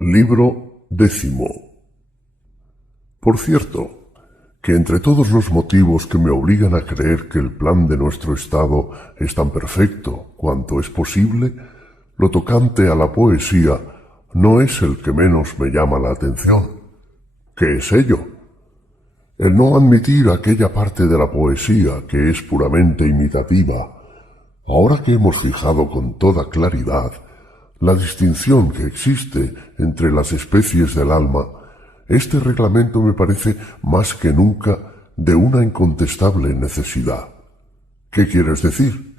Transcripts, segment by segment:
Libro 10. Por cierto, que entre todos los motivos que me obligan a creer que el plan de nuestro Estado es tan perfecto cuanto es posible, lo tocante a la poesía no es el que menos me llama la atención. ¿Qué es ello? El no admitir aquella parte de la poesía que es puramente imitativa, ahora que hemos fijado con toda claridad la distinción que existe entre las especies del alma, este reglamento me parece más que nunca de una incontestable necesidad. ¿Qué quieres decir?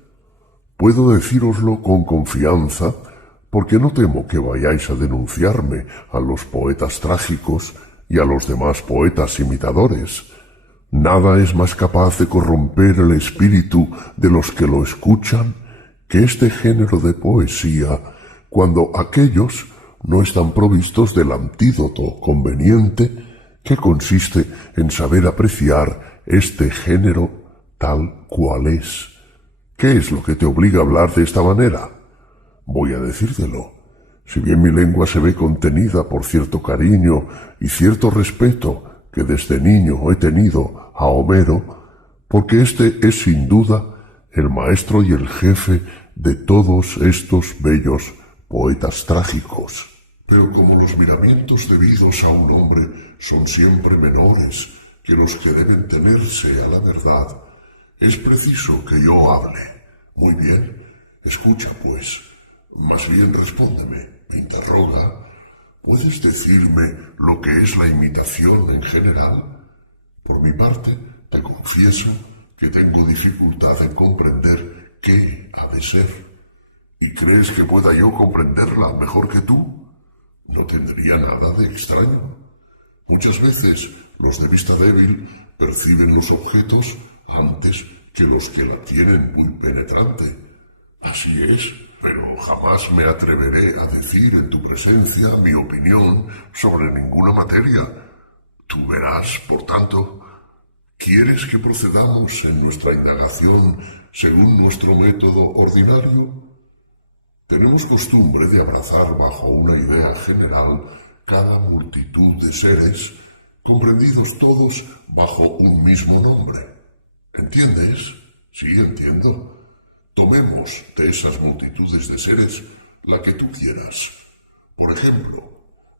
Puedo decíroslo con confianza, porque no temo que vayáis a denunciarme a los poetas trágicos y a los demás poetas imitadores. Nada es más capaz de corromper el espíritu de los que lo escuchan que este género de poesía, cuando aquellos no están provistos del antídoto conveniente que consiste en saber apreciar este género tal cual es. ¿Qué es lo que te obliga a hablar de esta manera? Voy a decírtelo. Si bien mi lengua se ve contenida por cierto cariño y cierto respeto que desde niño he tenido a Homero, porque éste es sin duda el maestro y el jefe de todos estos bellos poetas trágicos. Pero como los miramientos debidos a un hombre son siempre menores que los que deben tenerse a la verdad, es preciso que yo hable. Muy bien, escucha pues, más bien respóndeme, me interroga. ¿Puedes decirme lo que es la imitación en general? Por mi parte, te confieso que tengo dificultad en comprender qué ha de ser. ¿Y crees que pueda yo comprenderla mejor que tú? No tendría nada de extraño. Muchas veces los de vista débil perciben los objetos antes que los que la tienen muy penetrante. Así es, pero jamás me atreveré a decir en tu presencia mi opinión sobre ninguna materia. Tú verás, por tanto. ¿Quieres que procedamos en nuestra indagación según nuestro método ordinario? Tenemos costumbre de abrazar bajo una idea general cada multitud de seres, comprendidos todos bajo un mismo nombre. ¿Entiendes? Sí, entiendo. Tomemos de esas multitudes de seres la que tú quieras. Por ejemplo,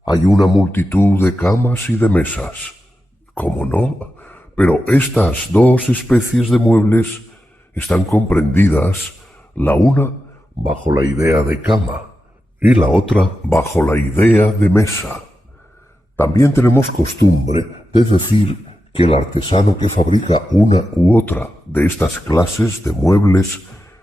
hay una multitud de camas y de mesas. ¿Cómo no? Pero estas dos especies de muebles están comprendidas, la una bajo la idea de cama y la otra bajo la idea de mesa. También tenemos costumbre de decir que el artesano que fabrica una u otra de estas clases de muebles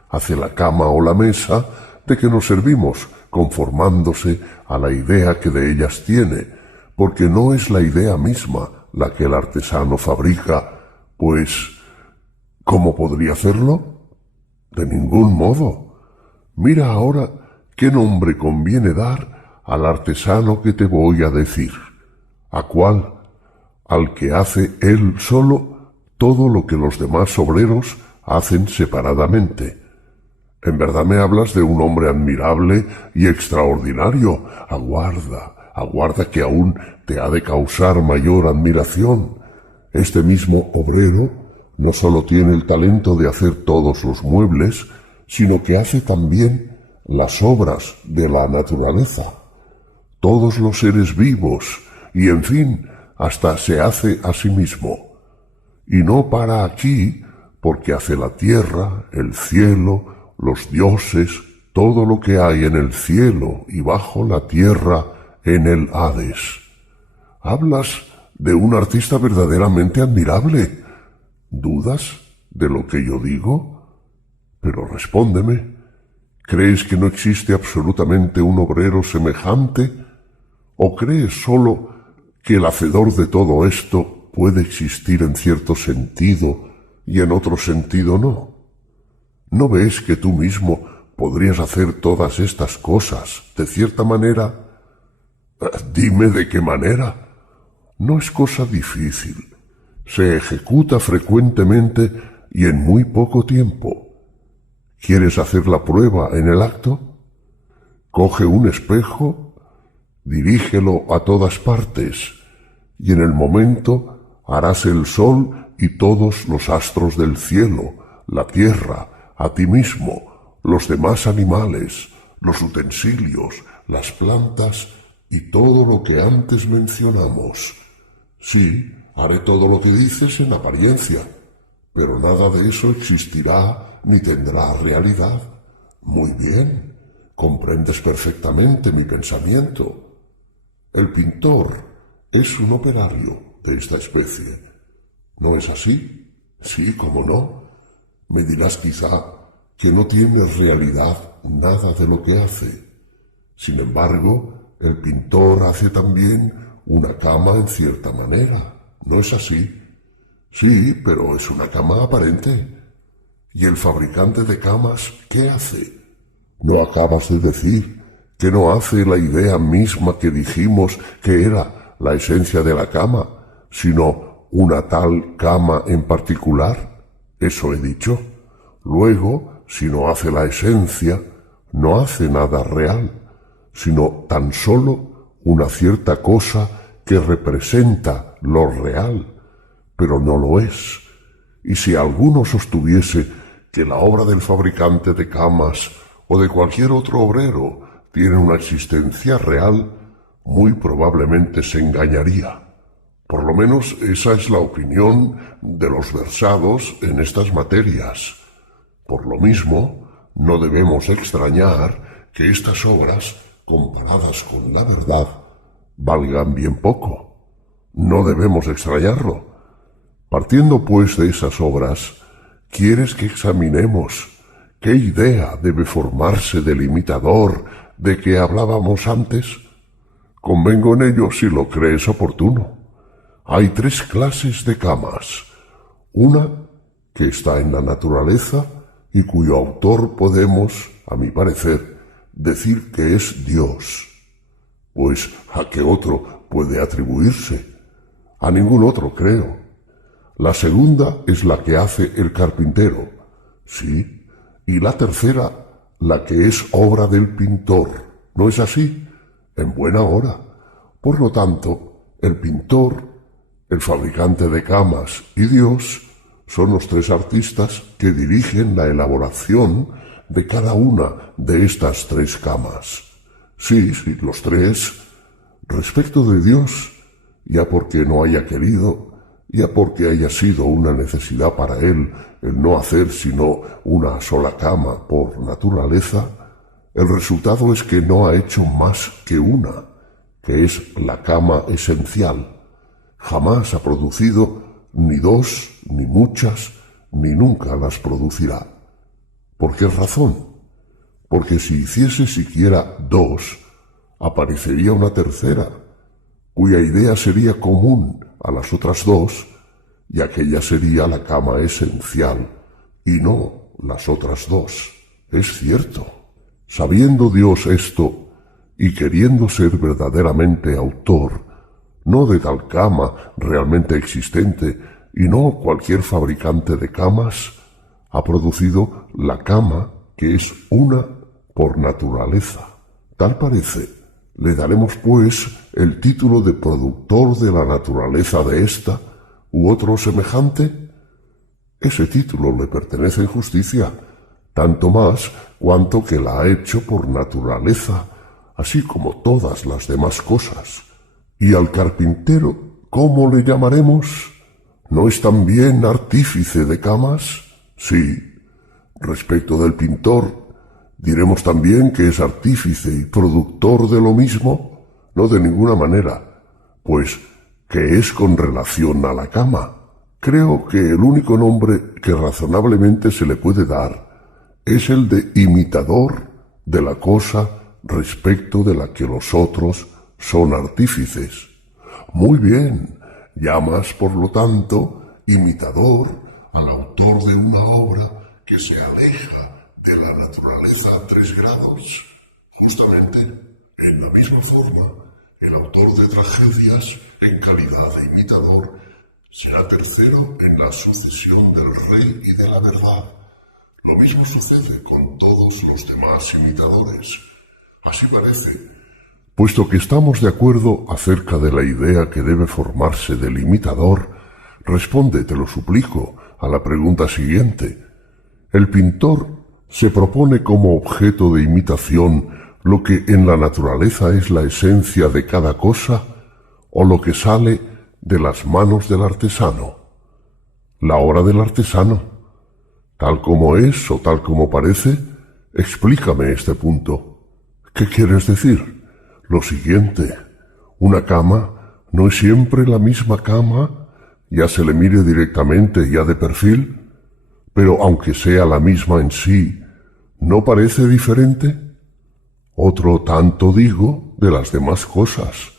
hace la cama o la mesa de que nos servimos conformándose a la idea que de ellas tiene, porque no es la idea misma la que el artesano fabrica, pues ¿cómo podría hacerlo? De ningún modo. Mira ahora qué nombre conviene dar al artesano que te voy a decir. ¿A cuál? Al que hace él solo todo lo que los demás obreros hacen separadamente. En verdad me hablas de un hombre admirable y extraordinario. Aguarda que aún te ha de causar mayor admiración. Este mismo obrero no solo tiene el talento de hacer todos los muebles, sino que hace también las obras de la naturaleza, todos los seres vivos, y en fin, hasta se hace a sí mismo. Y no para aquí, porque hace la tierra, el cielo, los dioses, todo lo que hay en el cielo y bajo la tierra en el Hades. Hablas de un artista verdaderamente admirable. ¿Dudas de lo que yo digo? Pero respóndeme, ¿crees que no existe absolutamente un obrero semejante? ¿O crees solo que el hacedor de todo esto puede existir en cierto sentido y en otro sentido no? ¿No ves que tú mismo podrías hacer todas estas cosas de cierta manera? Dime de qué manera. No es cosa difícil. Se ejecuta frecuentemente y en muy poco tiempo. ¿Quieres hacer la prueba en el acto? Coge un espejo, dirígelo a todas partes, y en el momento haráse el sol y todos los astros del cielo, la tierra, a ti mismo, los demás animales, los utensilios, las plantas y todo lo que antes mencionamos. Sí, haré todo lo que dices en apariencia, pero nada de eso existirá ni tendrá realidad. Muy bien, comprendes perfectamente mi pensamiento. El pintor es un operario de esta especie. ¿No es así? Sí, cómo no. Me dirás quizá que no tiene realidad nada de lo que hace. Sin embargo, el pintor hace también una cama en cierta manera. ¿No es así? Sí, pero es una cama aparente. ¿Y el fabricante de camas qué hace? ¿No acabas de decir que no hace la idea misma que dijimos que era la esencia de la cama, sino una tal cama en particular? Eso he dicho. Luego, si no hace la esencia, no hace nada real, sino tan solo una cierta cosa que representa lo real, pero no lo es. Y si alguno sostuviese que la obra del fabricante de camas o de cualquier otro obrero tiene una existencia real, muy probablemente se engañaría. Por lo menos esa es la opinión de los versados en estas materias. Por lo mismo, no debemos extrañar que estas obras, comparadas con la verdad, valgan bien poco. No debemos extrañarlo. Partiendo pues de esas obras, ¿quieres que examinemos qué idea debe formarse del imitador de que hablábamos antes? Convengo en ello si lo crees oportuno. Hay 3 clases de camas. Una que está en la naturaleza y cuyo autor podemos, a mi parecer, decir que es Dios. Pues, ¿a qué otro puede atribuirse? A ningún otro, creo. La segunda es la que hace el carpintero, sí, y la tercera, la que es obra del pintor. ¿No es así? En buena hora. Por lo tanto, el pintor, el fabricante de camas y Dios son los 3 artistas que dirigen la elaboración de cada una de estas 3 camas. Sí, los 3. Respecto de Dios, ya porque no haya querido, ya porque haya sido una necesidad para él el no hacer sino una sola cama por naturaleza, el resultado es que no ha hecho más que una, que es la cama esencial. Jamás ha producido ni 2, ni muchas, ni nunca las producirá. ¿Por qué razón? Porque si hiciese siquiera 2, aparecería una tercera, cuya idea sería común a las otras 2, y aquella sería la cama esencial, y no las otras 2. Es cierto. Sabiendo Dios esto, y queriendo ser verdaderamente autor, no de tal cama realmente existente, y no cualquier fabricante de camas, ha producido la cama que es una por naturaleza. Tal parece. Le daremos, pues, el título de productor de la naturaleza de ésta, u otro semejante. Ese título le pertenece en justicia, tanto más cuanto que la ha hecho por naturaleza, así como todas las demás cosas. ¿Y al carpintero cómo le llamaremos? ¿No es también artífice de camas? Sí. Respecto del pintor, ¿diremos también que es artífice y productor de lo mismo? No, de ninguna manera, pues que es con relación a la cama. Creo que el único nombre que razonablemente se le puede dar es el de imitador de la cosa respecto de la que los otros son artífices. Muy bien, llamas, por lo tanto, imitador al autor de una obra que se aleja de la naturaleza a 3 grados. Justamente, en la misma forma, el autor de tragedias, en calidad de imitador, será tercero en la sucesión del rey y de la verdad. Lo mismo sucede con todos los demás imitadores. Así parece, Puesto que estamos de acuerdo acerca de la idea que debe formarse del imitador, responde, te lo suplico, a la pregunta siguiente. ¿El pintor se propone como objeto de imitación lo que en la naturaleza es la esencia de cada cosa o lo que sale de las manos del artesano? La obra del artesano, tal como es o tal como parece, explícame este punto. ¿Qué quieres decir? Lo siguiente, una cama no es siempre la misma cama, ya se le mire directamente, ya de perfil, pero aunque sea la misma en sí, ¿no parece diferente? Otro tanto digo de las demás cosas.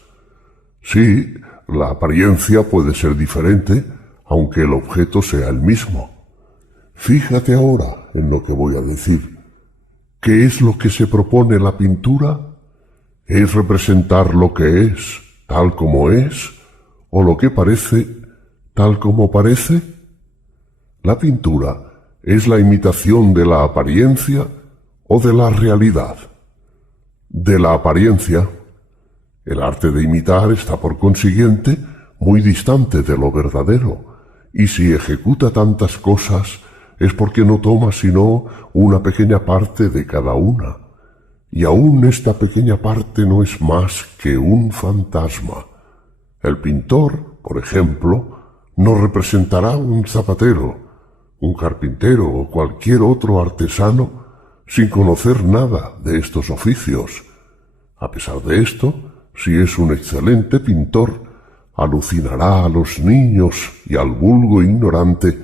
Sí, la apariencia puede ser diferente, aunque el objeto sea el mismo. Fíjate ahora en lo que voy a decir. ¿Qué es lo que se propone la pintura? ¿Es representar lo que es tal como es o lo que parece tal como parece? La pintura es la imitación de la apariencia o de la realidad. De la apariencia. El arte de imitar está por consiguiente muy distante de lo verdadero, y si ejecuta tantas cosas es porque no toma sino una pequeña parte de cada una. Y aún esta pequeña parte no es más que un fantasma. El pintor, por ejemplo, no representará un zapatero, un carpintero o cualquier otro artesano sin conocer nada de estos oficios. A pesar de esto, si es un excelente pintor, alucinará a los niños y al vulgo ignorante,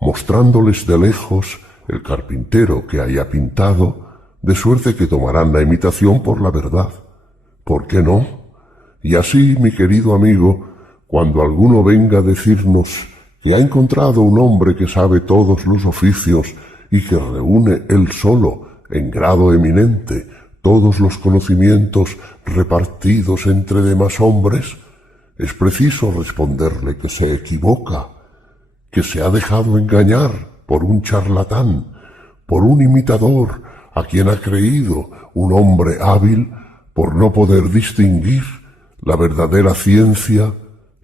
mostrándoles de lejos el carpintero que haya pintado, de suerte que tomarán la imitación por la verdad. ¿Por qué no? Y así, mi querido amigo, cuando alguno venga a decirnos que ha encontrado un hombre que sabe todos los oficios y que reúne él solo, en grado eminente, todos los conocimientos repartidos entre demás hombres, es preciso responderle que se equivoca, que se ha dejado engañar por un charlatán, por un imitador, a quien ha creído un hombre hábil por no poder distinguir la verdadera ciencia,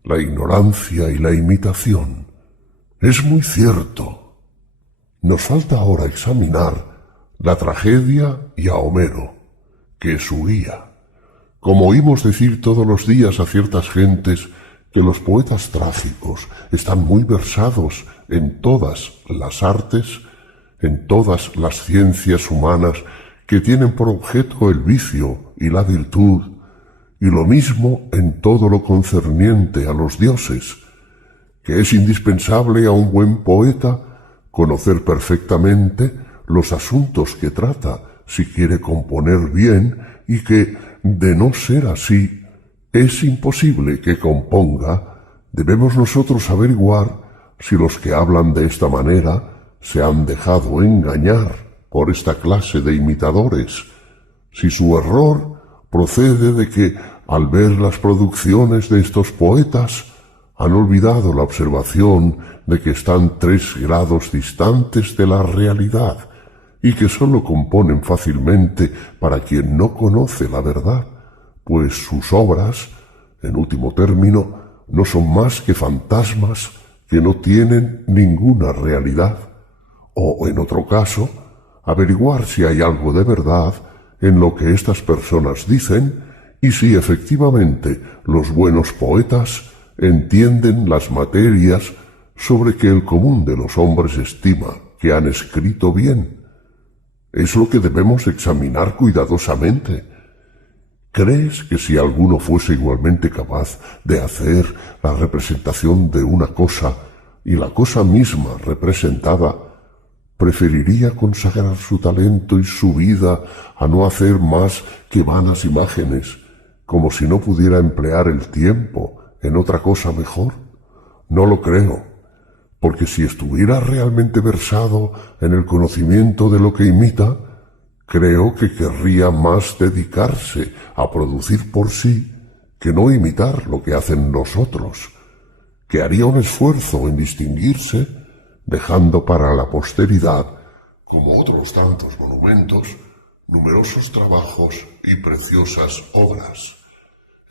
la ignorancia y la imitación. Es muy cierto. Nos falta ahora examinar la tragedia y a Homero, que es su guía. Como oímos decir todos los días a ciertas gentes que los poetas trágicos están muy versados en todas las artes, en todas las ciencias humanas que tienen por objeto el vicio y la virtud, y lo mismo en todo lo concerniente a los dioses, que es indispensable a un buen poeta conocer perfectamente los asuntos que trata si quiere componer bien, y que, de no ser así, es imposible que componga. Debemos nosotros averiguar si los que hablan de esta manera se han dejado engañar por esta clase de imitadores, si su error procede de que, al ver las producciones de estos poetas, han olvidado la observación de que están 3 grados distantes de la realidad y que sólo componen fácilmente para quien no conoce la verdad, pues sus obras, en último término, no son más que fantasmas que no tienen ninguna realidad. O, en otro caso, averiguar si hay algo de verdad en lo que estas personas dicen y si efectivamente los buenos poetas entienden las materias sobre que el común de los hombres estima que han escrito bien. Es lo que debemos examinar cuidadosamente. ¿Crees que si alguno fuese igualmente capaz de hacer la representación de una cosa y la cosa misma representada, preferiría consagrar su talento y su vida a no hacer más que vanas imágenes, como si no pudiera emplear el tiempo en otra cosa mejor? No lo creo, porque si estuviera realmente versado en el conocimiento de lo que imita, creo que querría más dedicarse a producir por sí que no imitar lo que hacen los otros, que haría un esfuerzo en distinguirse, dejando para la posteridad, como otros tantos monumentos, numerosos trabajos y preciosas obras.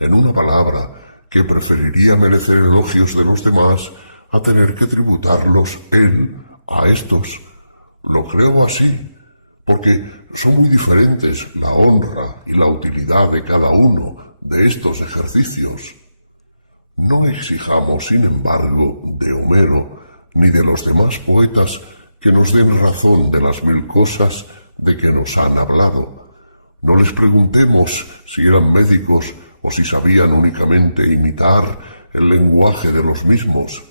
En una palabra, que preferiría merecer elogios de los demás a tener que tributarlos él a estos. Lo creo así, porque son muy diferentes la honra y la utilidad de cada uno de estos ejercicios. No exijamos, sin embargo, de Homero ni de los demás poetas que nos den razón de las 1000 cosas de que nos han hablado. No les preguntemos si eran médicos o si sabían únicamente imitar el lenguaje de los mismos.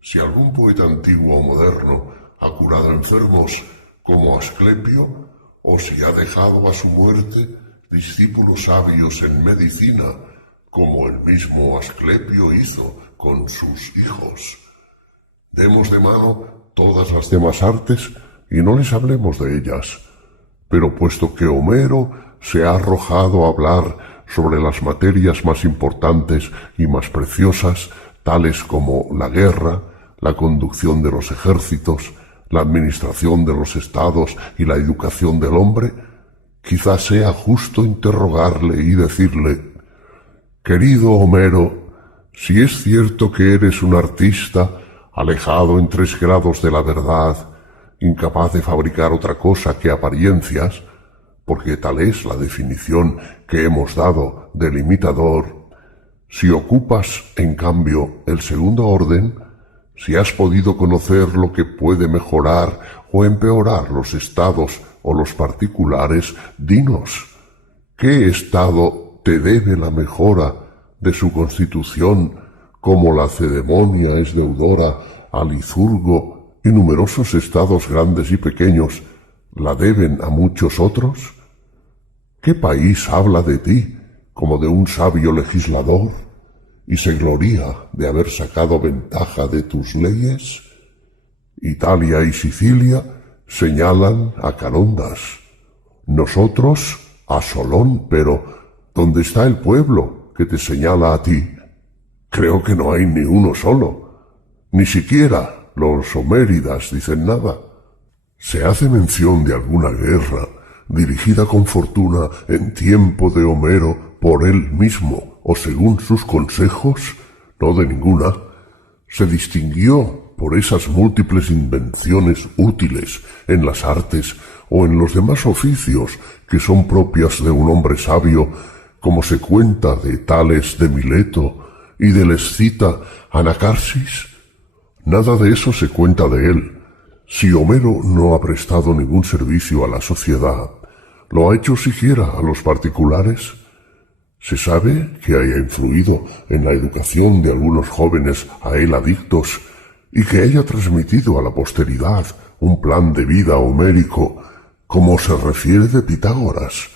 Si algún poeta antiguo o moderno ha curado enfermos como Asclepio, o si ha dejado a su muerte discípulos sabios en medicina, como el mismo Asclepio hizo con sus hijos. Demos de mano todas las demás artes y no les hablemos de ellas. Pero puesto que Homero se ha arrojado a hablar sobre las materias más importantes y más preciosas, tales como la guerra, la conducción de los ejércitos, la administración de los estados y la educación del hombre, quizás sea justo interrogarle y decirle: querido Homero, si es cierto que eres un artista alejado en 3 grados de la verdad, incapaz de fabricar otra cosa que apariencias, porque tal es la definición que hemos dado del imitador, si ocupas, en cambio, el segundo orden, si has podido conocer lo que puede mejorar o empeorar los estados o los particulares, dinos, ¿qué estado te debe la mejora de su constitución, como la Cedemonia es deudora a Licurgo y numerosos estados grandes y pequeños la deben a muchos otros? ¿Qué país habla de ti como de un sabio legislador y se gloria de haber sacado ventaja de tus leyes? Italia y Sicilia señalan a Carondas, nosotros a Solón, pero ¿dónde está el pueblo que te señala a ti? Creo que no hay ni uno solo, ni siquiera los homéridas dicen nada. Se hace mención de alguna guerra dirigida con fortuna en tiempo de Homero por él mismo o según sus consejos, no de ninguna. Se distinguió por esas múltiples invenciones útiles en las artes o en los demás oficios que son propias de un hombre sabio, como se cuenta de Tales de Mileto y del escita Anacarsis. Nada de eso se cuenta de él. Si Homero no ha prestado ningún servicio a la sociedad, ¿lo ha hecho siquiera a los particulares? Se sabe que haya influido en la educación de algunos jóvenes a él adictos y que haya transmitido a la posteridad un plan de vida homérico, como se refiere de Pitágoras,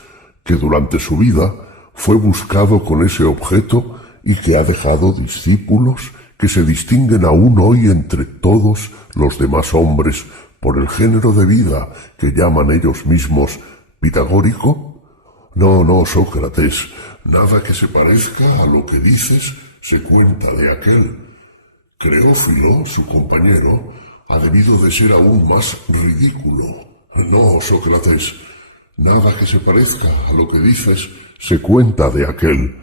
que durante su vida fue buscado con ese objeto y que ha dejado discípulos que se distinguen aún hoy entre todos los demás hombres por el género de vida que llaman ellos mismos pitagórico. No, Sócrates, nada que se parezca a lo que dices se cuenta de aquel. Creófilo, su compañero, ha debido de ser aún más ridículo. No, Sócrates, nada que se parezca a lo que dices se cuenta de aquel.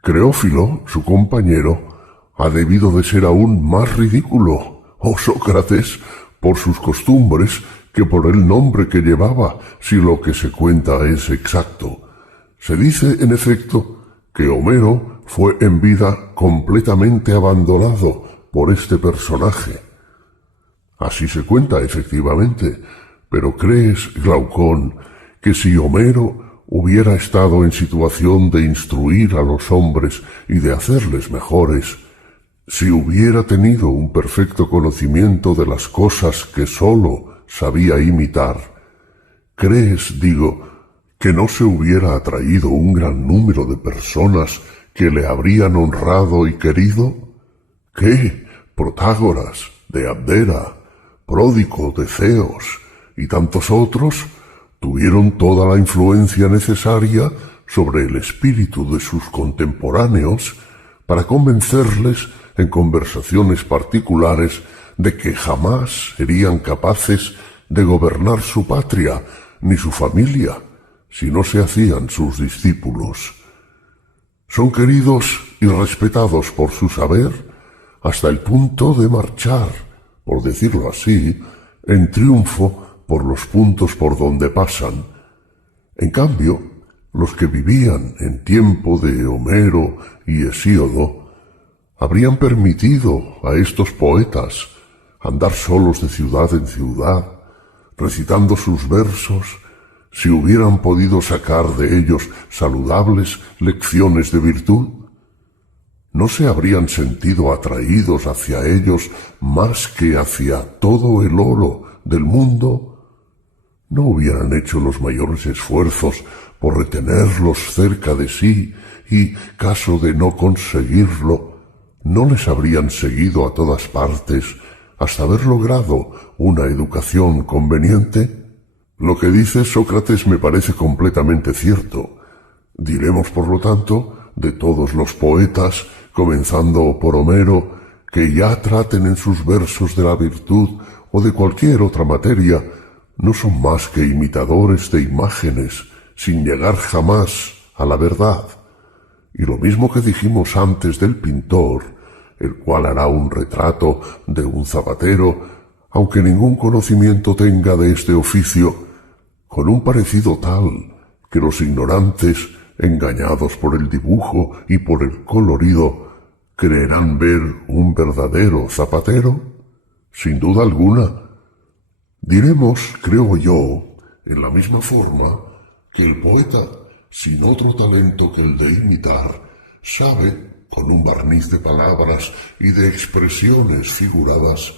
Creófilo, su compañero, ha debido de ser aún más ridículo, oh Sócrates, por sus costumbres que por el nombre que llevaba, si lo que se cuenta es exacto. Se dice, en efecto, que Homero fue en vida completamente abandonado por este personaje. Así se cuenta, efectivamente, pero ¿crees, Glaucón, que si Homero hubiera estado en situación de instruir a los hombres y de hacerles mejores, si hubiera tenido un perfecto conocimiento de las cosas que sólo sabía imitar, ¿crees, digo, que no se hubiera atraído un gran número de personas que le habrían honrado y querido? ¿Qué? Protágoras, de Abdera, Pródico, de Ceos y tantos otros tuvieron toda la influencia necesaria sobre el espíritu de sus contemporáneos para convencerles en conversaciones particulares de que jamás serían capaces de gobernar su patria ni su familia, si no se hacían sus discípulos. Son queridos y respetados por su saber hasta el punto de marchar, por decirlo así, en triunfo por los puntos por donde pasan. En cambio, los que vivían en tiempo de Homero y Hesíodo habrían permitido a estos poetas andar solos de ciudad en ciudad, recitando sus versos, si hubieran podido sacar de ellos saludables lecciones de virtud. ¿No se habrían sentido atraídos hacia ellos más que hacia todo el oro del mundo? ¿No hubieran hecho los mayores esfuerzos por retenerlos cerca de sí y, caso de no conseguirlo, no les habrían seguido a todas partes hasta haber logrado una educación conveniente? Lo que dice Sócrates me parece completamente cierto. Diremos, por lo tanto, de todos los poetas, comenzando por Homero, que ya traten en sus versos de la virtud o de cualquier otra materia, no son más que imitadores de imágenes, sin llegar jamás a la verdad. Y lo mismo que dijimos antes del pintor, el cual hará un retrato de un zapatero, aunque ningún conocimiento tenga de este oficio, con un parecido tal que los ignorantes, engañados por el dibujo y por el colorido, creerán ver un verdadero zapatero. Sin duda alguna. Diremos, creo yo, en la misma forma, que el poeta, sin otro talento que el de imitar, sabe, con un barniz de palabras y de expresiones figuradas,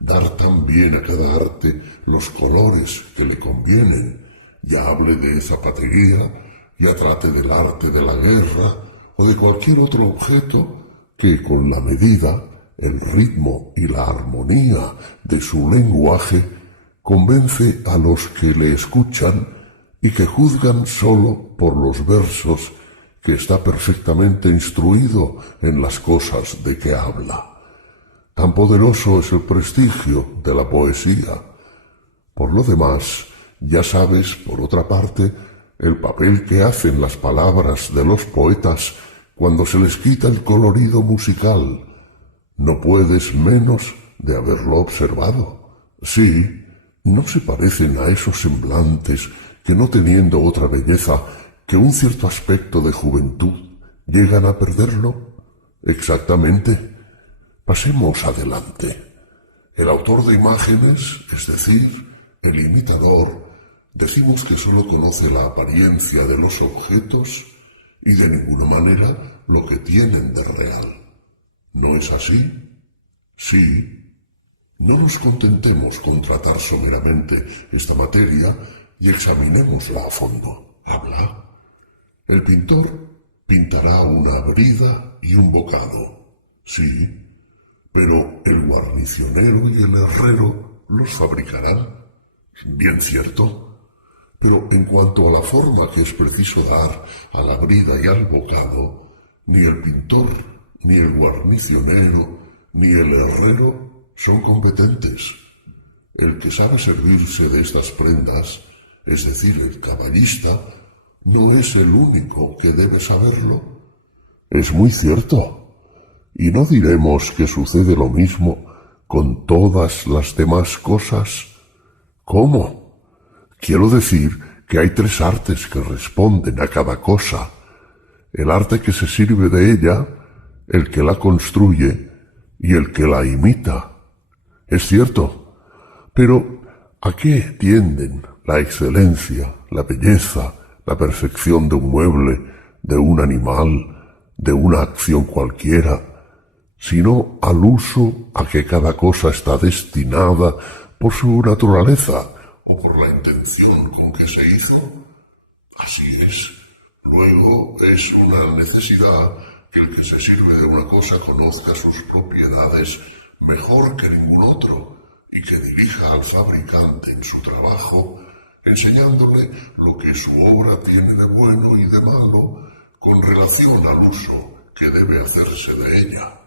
dar también a cada arte los colores que le convienen, ya hable de zapatería, ya trate del arte de la guerra o de cualquier otro objeto que con la medida, el ritmo y la armonía de su lenguaje convence a los que le escuchan y que juzgan sólo por los versos que está perfectamente instruido en las cosas de que habla. Tan poderoso es el prestigio de la poesía. Por lo demás, ya sabes, por otra parte, el papel que hacen las palabras de los poetas cuando se les quita el colorido musical. No puedes menos de haberlo observado. Sí, ¿no se parecen a esos semblantes que, no teniendo otra belleza que un cierto aspecto de juventud, llegan a perderlo? Exactamente. Pasemos adelante. El autor de imágenes, es decir, el imitador, decimos que sólo conoce la apariencia de los objetos y de ninguna manera lo que tienen de real. ¿No es así? Sí. No nos contentemos con tratar someramente esta materia y examinémosla a fondo. Habla. El pintor pintará una brida y un bocado. Sí. Pero el guarnicionero y el herrero los fabricarán. Bien cierto. Pero en cuanto a la forma que es preciso dar a la brida y al bocado, ni el pintor, ni el guarnicionero, ni el herrero son competentes. El que sabe servirse de estas prendas, es decir, el caballista, no es el único que debe saberlo. Es muy cierto. Y no diremos que sucede lo mismo con todas las demás cosas. ¿Cómo? Quiero decir que hay tres artes que responden a cada cosa. El arte que se sirve de ella, el que la construye y el que la imita. Es cierto. Pero ¿a qué tienden la excelencia, la belleza, la perfección de un mueble, de un animal, de una acción cualquiera, sino al uso a que cada cosa está destinada por su naturaleza o por la intención con que se hizo? Así es. Luego es una necesidad que el que se sirve de una cosa conozca sus propiedades mejor que ningún otro y que dirija al fabricante en su trabajo, enseñándole lo que su obra tiene de bueno y de malo con relación al uso que debe hacerse de ella.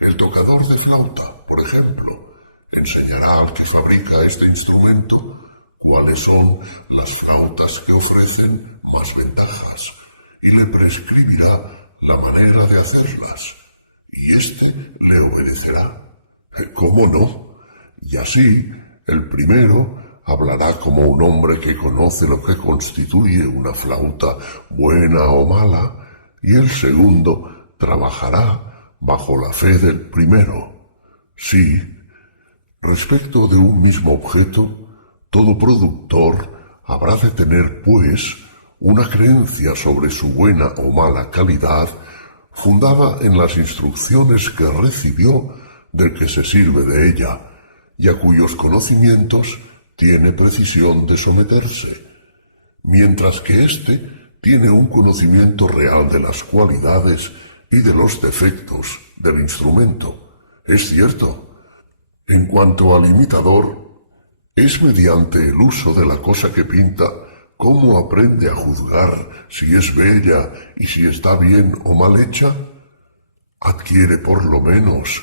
El tocador de flauta, por ejemplo, enseñará al que fabrica este instrumento cuáles son las flautas que ofrecen más ventajas y le prescribirá la manera de hacerlas, y éste le obedecerá. ¿Cómo no? Y así, el primero hablará como un hombre que conoce lo que constituye una flauta buena o mala, y el segundo trabajará bajo la fe del primero. Sí, respecto de un mismo objeto, todo productor habrá de tener, pues, una creencia sobre su buena o mala calidad fundada en las instrucciones que recibió del que se sirve de ella y a cuyos conocimientos tiene precisión de someterse, mientras que éste tiene un conocimiento real de las cualidades y de los defectos del instrumento. Es cierto, en cuanto al imitador, es mediante el uso de la cosa que pinta cómo aprende a juzgar si es bella y si está bien o mal hecha. Adquiere por lo menos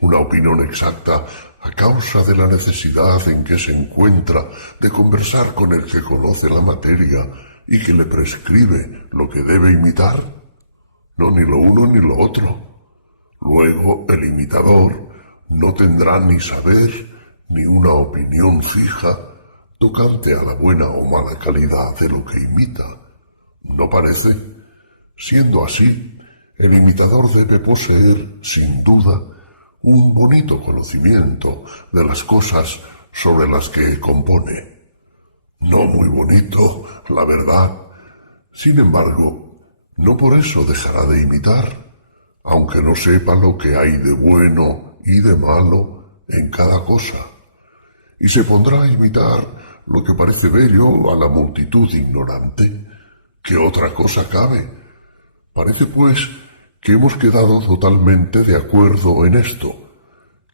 una opinión exacta a causa de la necesidad en que se encuentra de conversar con el que conoce la materia y que le prescribe lo que debe imitar. No, ni lo uno ni lo otro. Luego el imitador no tendrá ni saber ni una opinión fija tocante a la buena o mala calidad de lo que imita. ¿No parece? Siendo así, el imitador debe poseer, sin duda, un bonito conocimiento de las cosas sobre las que compone. No muy bonito, la verdad. Sin embargo, no por eso dejará de imitar, aunque no sepa lo que hay de bueno y de malo en cada cosa, y se pondrá a imitar lo que parece bello a la multitud ignorante. ¿Qué otra cosa cabe? Parece, pues, que hemos quedado totalmente de acuerdo en esto,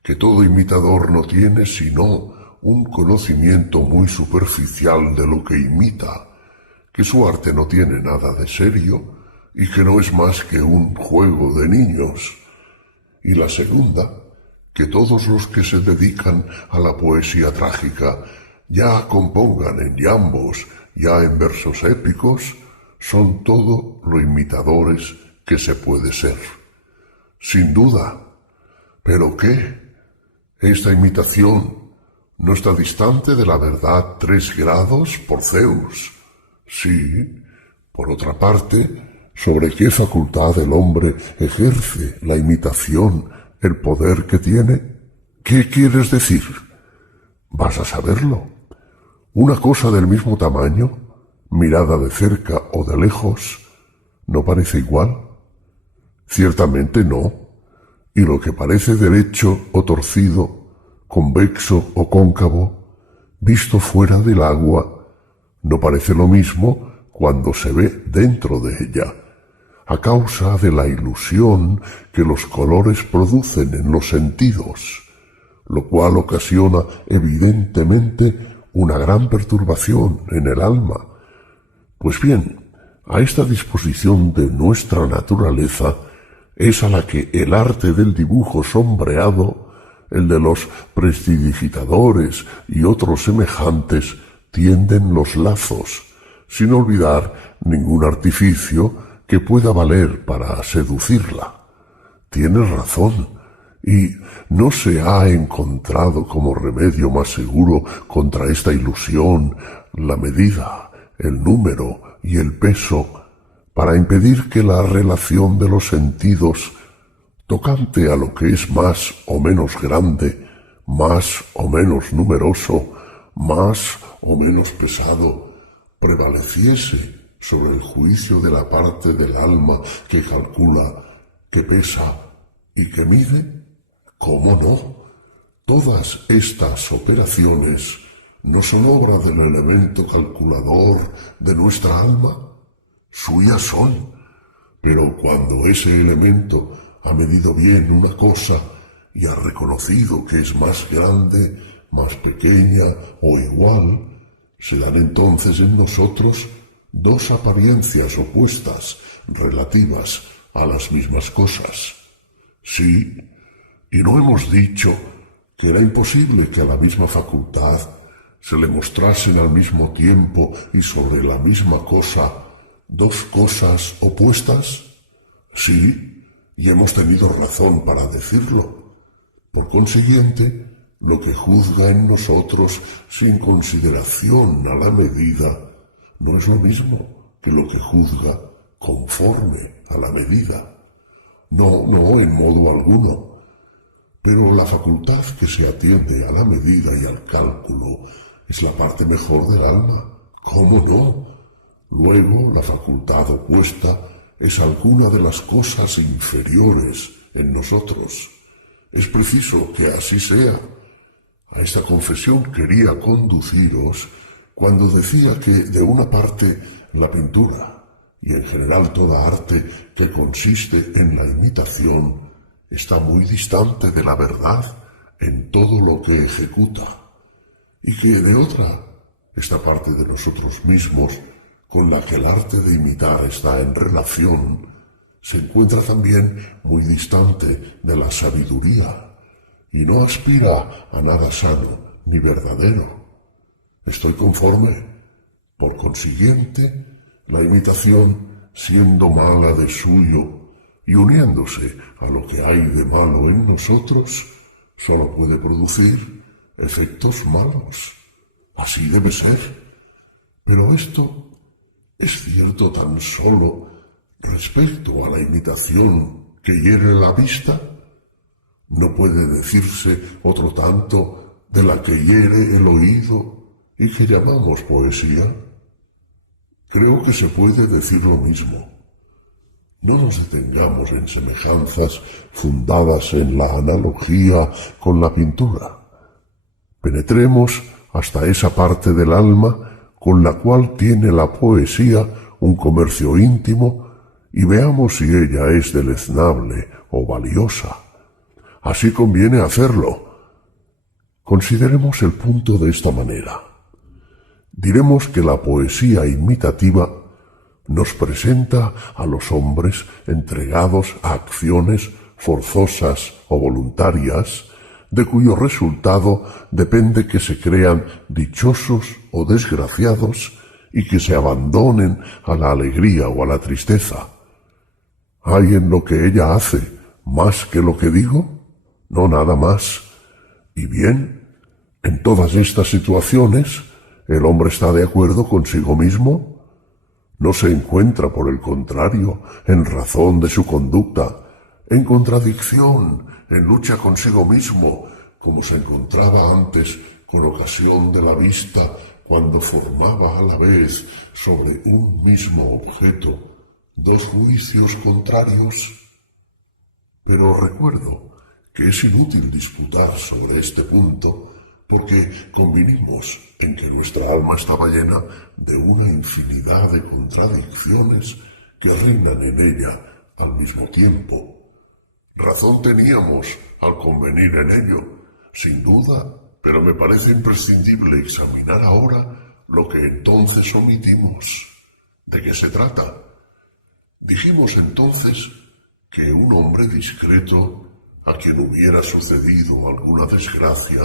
que todo imitador no tiene sino un conocimiento muy superficial de lo que imita, que su arte no tiene nada de serio y que no es más que un juego de niños. Y la segunda, que todos los que se dedican a la poesía trágica, ya compongan en llambos, ya en versos épicos, son todo lo imitadores que se puede ser. Sin duda. ¿Pero qué? Esta imitación no está distante de la verdad 3 grados por Zeus. Sí, por otra parte, ¿sobre qué facultad el hombre ejerce la imitación el poder que tiene? ¿Qué quieres decir? Vas a saberlo. Una cosa del mismo tamaño, mirada de cerca o de lejos, ¿no parece igual? Ciertamente no. Y lo que parece derecho o torcido, convexo o cóncavo, visto fuera del agua, no parece lo mismo cuando se ve dentro de ella, a causa de la ilusión que los colores producen en los sentidos, lo cual ocasiona evidentemente una gran perturbación en el alma. Pues bien, a esta disposición de nuestra naturaleza es a la que el arte del dibujo sombreado, el de los prestidigitadores y otros semejantes, tienden los lazos, sin olvidar ningún artificio que pueda valer para seducirla. Tienes razón, y no se ha encontrado como remedio más seguro contra esta ilusión la medida, el número y el peso, para impedir que la relación de los sentidos, tocante a lo que es más o menos grande, más o menos numeroso, más o menos pesado, prevaleciese sobre el juicio de la parte del alma que calcula, que pesa y que mide. ¿Cómo no? Todas estas operaciones no son obra del elemento calculador de nuestra alma. Suyas son, pero cuando ese elemento ha medido bien una cosa y ha reconocido que es más grande, más pequeña o igual, se dan entonces en nosotros 2 apariencias opuestas relativas a las mismas cosas. Sí, y no hemos dicho que era imposible que la misma facultad se le mostrasen al mismo tiempo y sobre la misma cosa dos cosas opuestas? Sí, y hemos tenido razón para decirlo. Por consiguiente, lo que juzga en nosotros sin consideración a la medida no es lo mismo que lo que juzga conforme a la medida. No, en modo alguno. Pero la facultad que se atiende a la medida y al cálculo es la parte mejor del alma. ¿Cómo no? Luego, la facultad opuesta es alguna de las cosas inferiores en nosotros. Es preciso que así sea. A esta confesión quería conduciros cuando decía que, de una parte, la pintura, y en general toda arte que consiste en la imitación, está muy distante de la verdad en todo lo que ejecuta, y que, de otra, esta parte de nosotros mismos, con la que el arte de imitar está en relación, se encuentra también muy distante de la sabiduría, y no aspira a nada sano ni verdadero. Estoy conforme. Por consiguiente, la imitación, siendo mala de suyo y uniéndose a lo que hay de malo en nosotros, sólo puede producir efectos malos. Así debe ser. Pero esto es cierto tan solo respecto a la imitación que hiere la vista. No puede decirse otro tanto de la que hiere el oído y que llamamos poesía. Creo que se puede decir lo mismo. No nos detengamos en semejanzas fundadas en la analogía con la pintura. Penetremos hasta esa parte del alma con la cual tiene la poesía un comercio íntimo y veamos si ella es deleznable o valiosa. Así conviene hacerlo. Consideremos el punto de esta manera. Diremos que la poesía imitativa nos presenta a los hombres entregados a acciones forzosas o voluntarias, de cuyo resultado depende que se crean dichosos o desgraciados y que se abandonen a la alegría o a la tristeza. ¿Hay en lo que ella hace más que lo que digo? No, nada más. Y bien, en todas estas situaciones, ¿el hombre está de acuerdo consigo mismo? ¿No se encuentra, por el contrario, en razón de su conducta, en contradicción, en lucha consigo mismo, como se encontraba antes con ocasión de la vista, cuando formaba a la vez sobre un mismo objeto dos juicios contrarios? Pero recuerdo que es inútil disputar sobre este punto, porque convinimos en que nuestra alma estaba llena de una infinidad de contradicciones que reinan en ella al mismo tiempo. Razón teníamos al convenir en ello, sin duda, pero me parece imprescindible examinar ahora lo que entonces omitimos. ¿De qué se trata? Dijimos entonces que un hombre discreto, a quien hubiera sucedido alguna desgracia,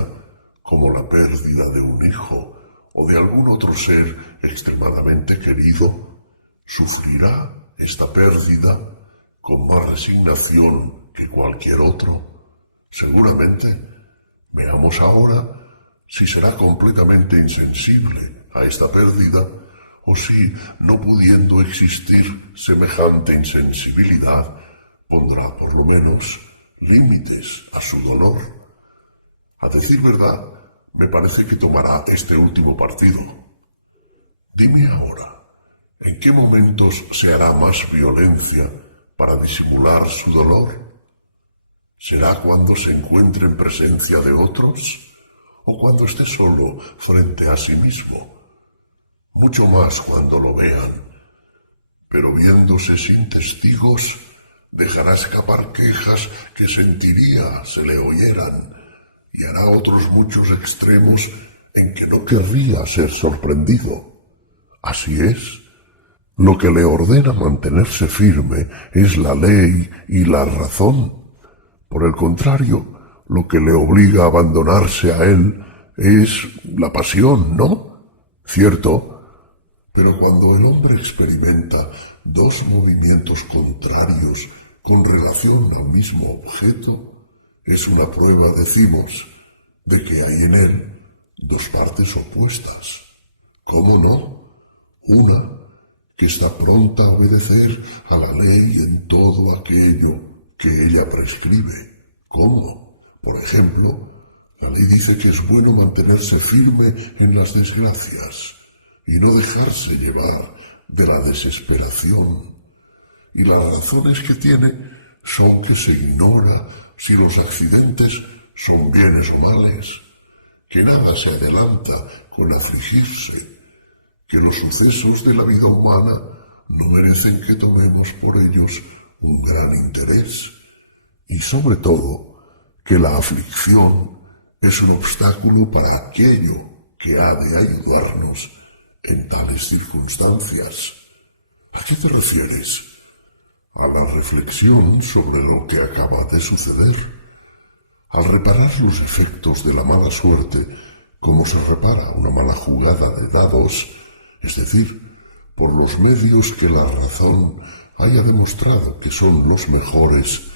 como la pérdida de un hijo o de algún otro ser extremadamente querido, sufrirá esta pérdida con más resignación que cualquier otro. Seguramente, veamos ahora si será completamente insensible a esta pérdida o si, no pudiendo existir semejante insensibilidad, pondrá por lo menos límites a su dolor. A decir verdad, me parece que tomará este último partido. Dime ahora, ¿en qué momentos se hará más violencia para disimular su dolor? ¿Será cuando se encuentre en presencia de otros o cuando esté solo frente a sí mismo? Mucho más cuando lo vean, pero viéndose sin testigos, dejará escapar quejas que sentiría se le oyeran, y hará otros muchos extremos en que no querría ser sorprendido. Así es. Lo que le ordena mantenerse firme es la ley y la razón. Por el contrario, lo que le obliga a abandonarse a él es la pasión, ¿no? Cierto. Pero cuando el hombre experimenta dos movimientos contrarios con relación al mismo objeto, es una prueba, decimos, de que hay en él dos partes opuestas. ¿Cómo no? Una que está pronta a obedecer a la ley en todo aquello que ella prescribe. ¿Cómo? Por ejemplo, la ley dice que es bueno mantenerse firme en las desgracias y no dejarse llevar de la desesperación. Y las razones que tiene son que se ignora si los accidentes son bienes o males, que nada se adelanta con afligirse, que los sucesos de la vida humana no merecen que tomemos por ellos un gran interés, y sobre todo, que la aflicción es un obstáculo para aquello que ha de ayudarnos en tales circunstancias. ¿A qué te refieres? A la reflexión sobre lo que acaba de suceder. Al reparar los efectos de la mala suerte, como se repara una mala jugada de dados, es decir, por los medios que la razón haya demostrado que son los mejores,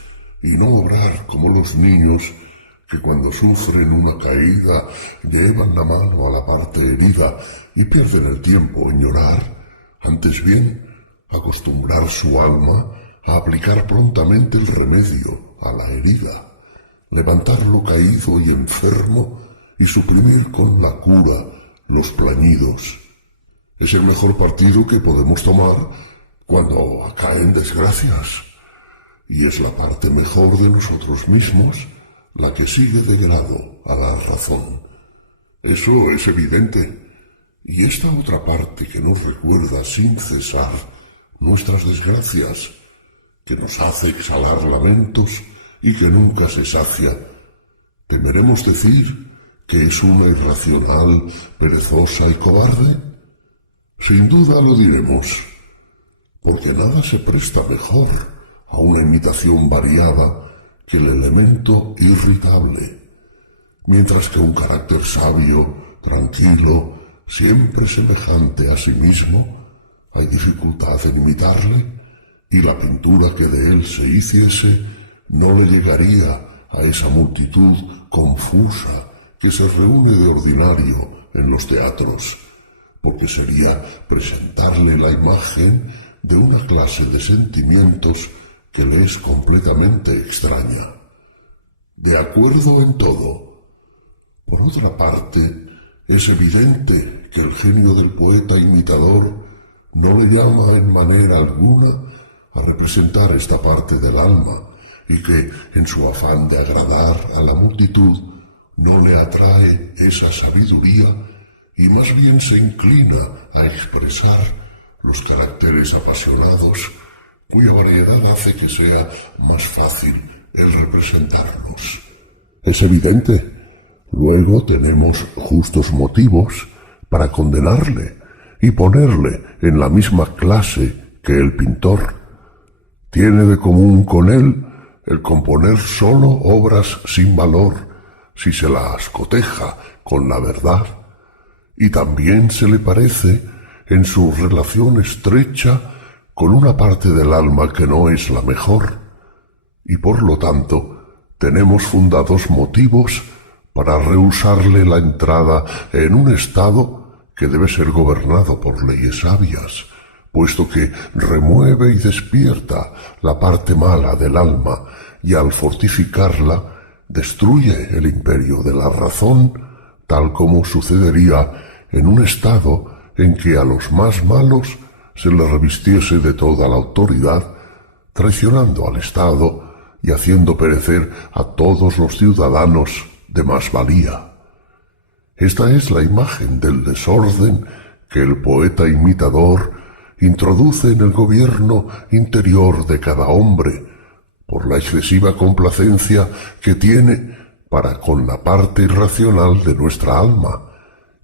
y no obrar como los niños que cuando sufren una caída llevan la mano a la parte herida y pierden el tiempo en llorar, antes bien acostumbrar su alma a aplicar prontamente el remedio a la herida, levantarlo caído y enfermo y suprimir con la cura los plañidos. Es el mejor partido que podemos tomar cuando caen desgracias, y es la parte mejor de nosotros mismos la que sigue de grado a la razón. Eso es evidente. Y esta otra parte que nos recuerda sin cesar nuestras desgracias, que nos hace exhalar lamentos y que nunca se sacia, ¿temeremos decir que es una irracional, perezosa y cobarde? Sin duda lo diremos, porque nada se presta mejor a una imitación variada que el elemento irritable, mientras que un carácter sabio, tranquilo, siempre semejante a sí mismo, hay dificultad en imitarle, y la pintura que de él se hiciese no le llegaría a esa multitud confusa que se reúne de ordinario en los teatros, porque sería presentarle la imagen de una clase de sentimientos que le es completamente extraña. De acuerdo en todo. Por otra parte, es evidente que el genio del poeta imitador no le llama en manera alguna a representar esta parte del alma, y que, en su afán de agradar a la multitud, no le atrae esa sabiduría y más bien se inclina a expresar los caracteres apasionados cuya variedad hace que sea más fácil el representarnos. Es evidente. Luego tenemos justos motivos para condenarle y ponerle en la misma clase que el pintor. Tiene de común con él el componer sólo obras sin valor, si se las coteja con la verdad, y también se le parece en su relación estrecha con una parte del alma que no es la mejor, y por lo tanto tenemos fundados motivos para rehusarle la entrada en un estado que debe ser gobernado por leyes sabias, puesto que remueve y despierta la parte mala del alma y al fortificarla destruye el imperio de la razón, tal como sucedería en un estado en que a los más malos se les revistiese de toda la autoridad, traicionando al Estado y haciendo perecer a todos los ciudadanos de más valía. Esta es la imagen del desorden que el poeta imitador introduce en el gobierno interior de cada hombre, por la excesiva complacencia que tiene para con la parte irracional de nuestra alma,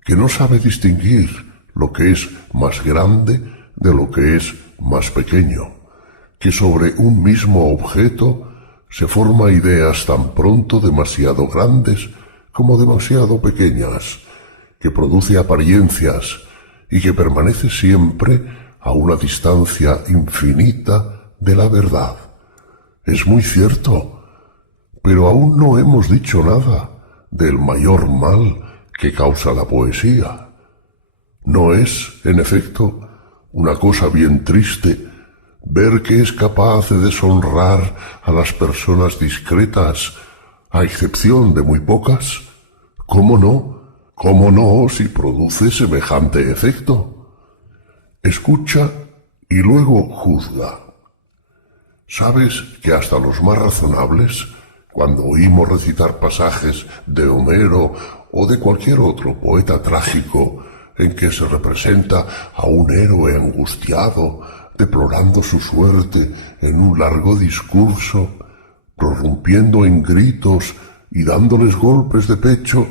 que no sabe distinguir lo que es más grande de lo que es más pequeño, que sobre un mismo objeto se forma ideas tan pronto demasiado grandes como demasiado pequeñas, que produce apariencias y que permanece siempre a una distancia infinita de la verdad. Es muy cierto, pero aún no hemos dicho nada del mayor mal que causa la poesía. ¿No es, en efecto, una cosa bien triste ver que es capaz de deshonrar a las personas discretas, a excepción de muy pocas? ¿Cómo no? ¿Cómo no si produce semejante efecto? Escucha y luego juzga. ¿Sabes que hasta los más razonables, cuando oímos recitar pasajes de Homero o de cualquier otro poeta trágico en que se representa a un héroe angustiado, deplorando su suerte en un largo discurso, prorrumpiendo en gritos y dándoles golpes de pecho,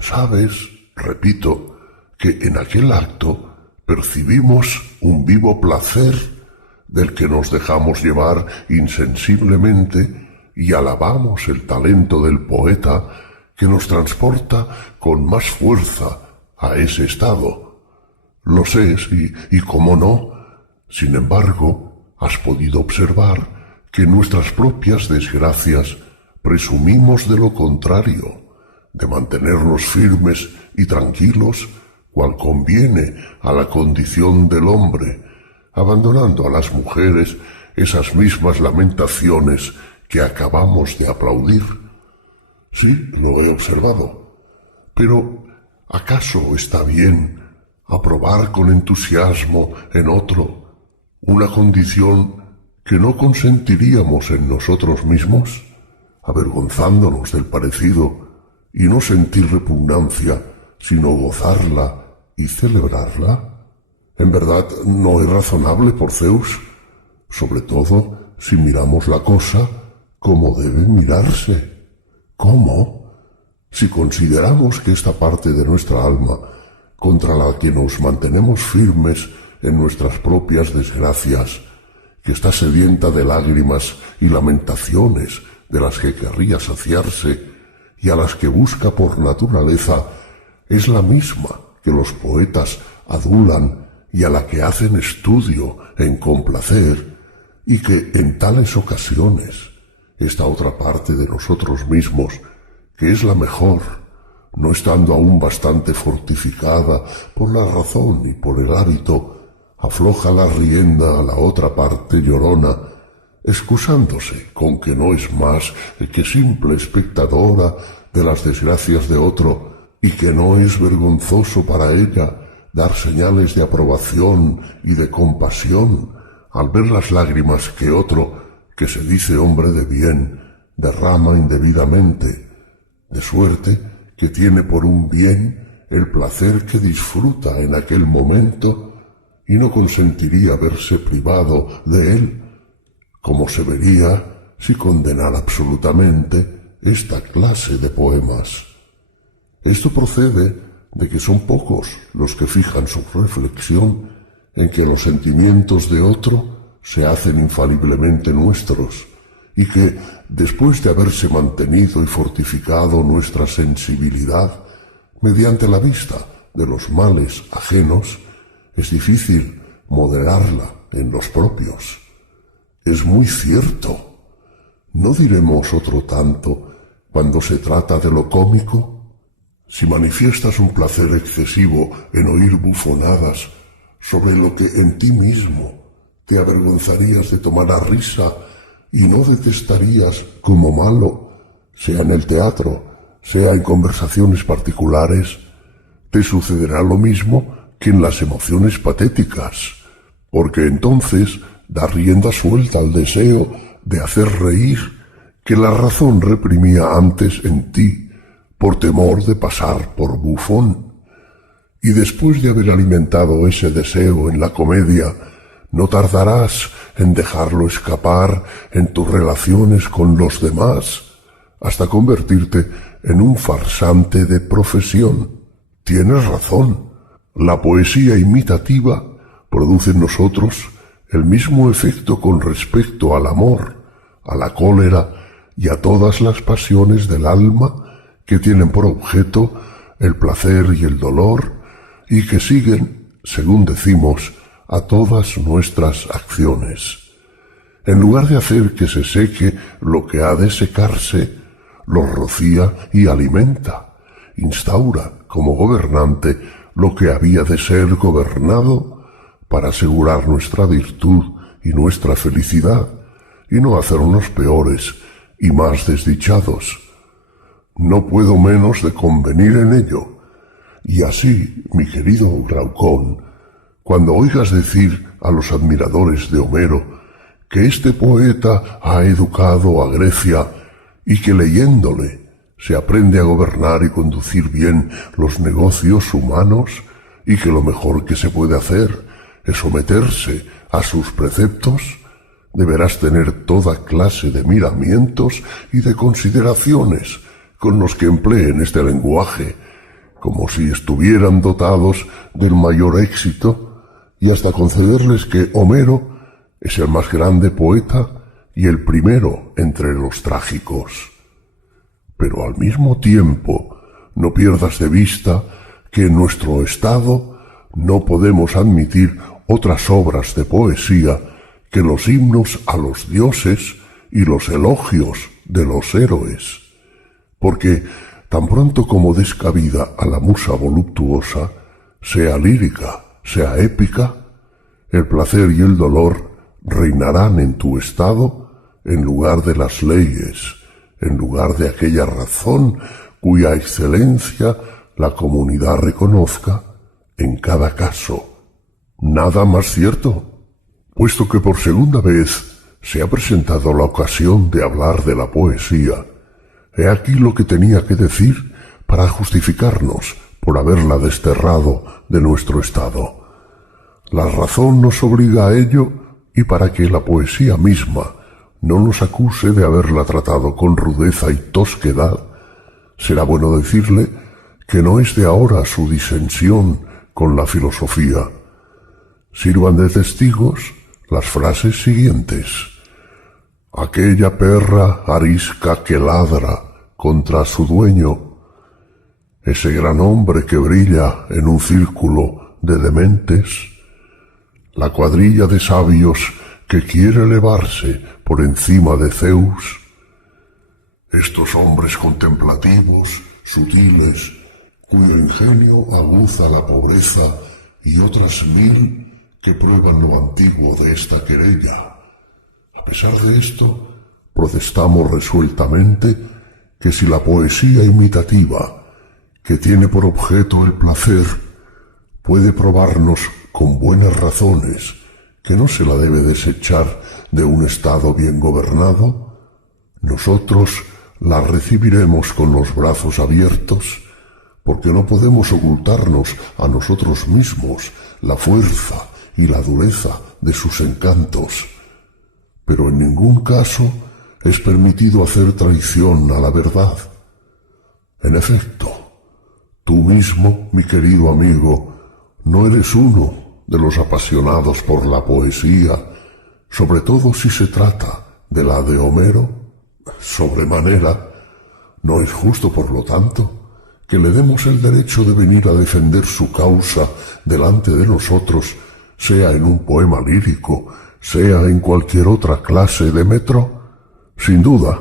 sabes, repito, que en aquel acto percibimos un vivo placer del que nos dejamos llevar insensiblemente y alabamos el talento del poeta que nos transporta con más fuerza a ese estado? Lo sé, y cómo no. Sin embargo, has podido observar que en nuestras propias desgracias presumimos de lo contrario, de mantenernos firmes y tranquilos, cual conviene a la condición del hombre, abandonando a las mujeres esas mismas lamentaciones que acabamos de aplaudir. Sí, lo he observado. Pero, ¿acaso está bien aprobar con entusiasmo en otro una condición que no consentiríamos en nosotros mismos, avergonzándonos del parecido y no sentir repugnancia, sino gozarla y celebrarla? En verdad, no es razonable por Zeus, sobre todo si miramos la cosa como debe mirarse. ¿Cómo? Si consideramos que esta parte de nuestra alma, contra la que nos mantenemos firmes en nuestras propias desgracias, que está sedienta de lágrimas y lamentaciones de las que querría saciarse y a las que busca por naturaleza, es la misma que los poetas adulan y a la que hacen estudio en complacer, y que en tales ocasiones esta otra parte de nosotros mismos, que es la mejor, no estando aún bastante fortificada por la razón y por el hábito, afloja la rienda a la otra parte llorona, excusándose con que no es más que simple espectadora de las desgracias de otro y que no es vergonzoso para ella dar señales de aprobación y de compasión al ver las lágrimas que otro, que se dice hombre de bien, derrama indebidamente, de suerte que tiene por un bien el placer que disfruta en aquel momento y no consentiría verse privado de él, como se vería si condenara absolutamente esta clase de poemas. Esto procede de que son pocos los que fijan su reflexión en que los sentimientos de otro se hacen infaliblemente nuestros, y que, después de haberse mantenido y fortificado nuestra sensibilidad mediante la vista de los males ajenos, es difícil moderarla en los propios. Es muy cierto. ¿No diremos otro tanto cuando se trata de lo cómico? Si manifiestas un placer excesivo en oír bufonadas sobre lo que en ti mismo te avergonzarías de tomar a risa y no detestarías como malo, sea en el teatro, sea en conversaciones particulares, te sucederá lo mismo que en las emociones patéticas, porque entonces da rienda suelta al deseo de hacer reír que la razón reprimía antes en ti por temor de pasar por bufón. Y después de haber alimentado ese deseo en la comedia, no tardarás en dejarlo escapar en tus relaciones con los demás, hasta convertirte en un farsante de profesión. Tienes razón. La poesía imitativa produce en nosotros el mismo efecto con respecto al amor, a la cólera y a todas las pasiones del alma que tienen por objeto el placer y el dolor y que siguen, según decimos, a todas nuestras acciones. En lugar de hacer que se seque lo que ha de secarse, lo rocía y alimenta, instaura como gobernante lo que había de ser gobernado para asegurar nuestra virtud y nuestra felicidad y no hacernos peores y más desdichados. No puedo menos de convenir en ello. Y así, mi querido Glaucón, cuando oigas decir a los admiradores de Homero que este poeta ha educado a Grecia y que leyéndole se aprende a gobernar y conducir bien los negocios humanos y que lo mejor que se puede hacer es someterse a sus preceptos, deberás tener toda clase de miramientos y de consideraciones con los que empleen este lenguaje, como si estuvieran dotados del mayor éxito, y hasta concederles que Homero es el más grande poeta y el primero entre los trágicos. Pero al mismo tiempo no pierdas de vista que en nuestro estado no podemos admitir otras obras de poesía que los himnos a los dioses y los elogios de los héroes, porque tan pronto como des cabida a la musa voluptuosa, sea lírica, sea épica, el placer y el dolor reinarán en tu estado en lugar de las leyes, en lugar de aquella razón cuya excelencia la comunidad reconozca en cada caso. Nada más cierto, puesto que por segunda vez se ha presentado la ocasión de hablar de la poesía. He aquí lo que tenía que decir para justificarnos por haberla desterrado de nuestro estado. La razón nos obliga a ello, y para que la poesía misma no nos acuse de haberla tratado con rudeza y tosquedad, será bueno decirle que no es de ahora su disensión con la filosofía. Sirvan de testigos las frases siguientes: aquella perra arisca que ladra contra su dueño, ese gran hombre que brilla en un círculo de dementes, la cuadrilla de sabios que quiere elevarse por encima de Zeus, estos hombres contemplativos, sutiles, cuyo ingenio aguza la pobreza, y otras 1000 que prueban lo antiguo de esta querella. A pesar de esto, protestamos resueltamente que si la poesía imitativa, que tiene por objeto el placer, puede probarnos con buenas razones que no se la debe desechar de un estado bien gobernado, nosotros la recibiremos con los brazos abiertos, porque no podemos ocultarnos a nosotros mismos la fuerza y la dureza de sus encantos. Pero en ningún caso es permitido hacer traición a la verdad. En efecto, tú mismo, mi querido amigo, no eres uno de los apasionados por la poesía, sobre todo si se trata de la de Homero. Sobremanera, no es justo, por lo tanto, que le demos el derecho de venir a defender su causa delante de nosotros, sea en un poema lírico, sea en cualquier otra clase de metro. Sin duda,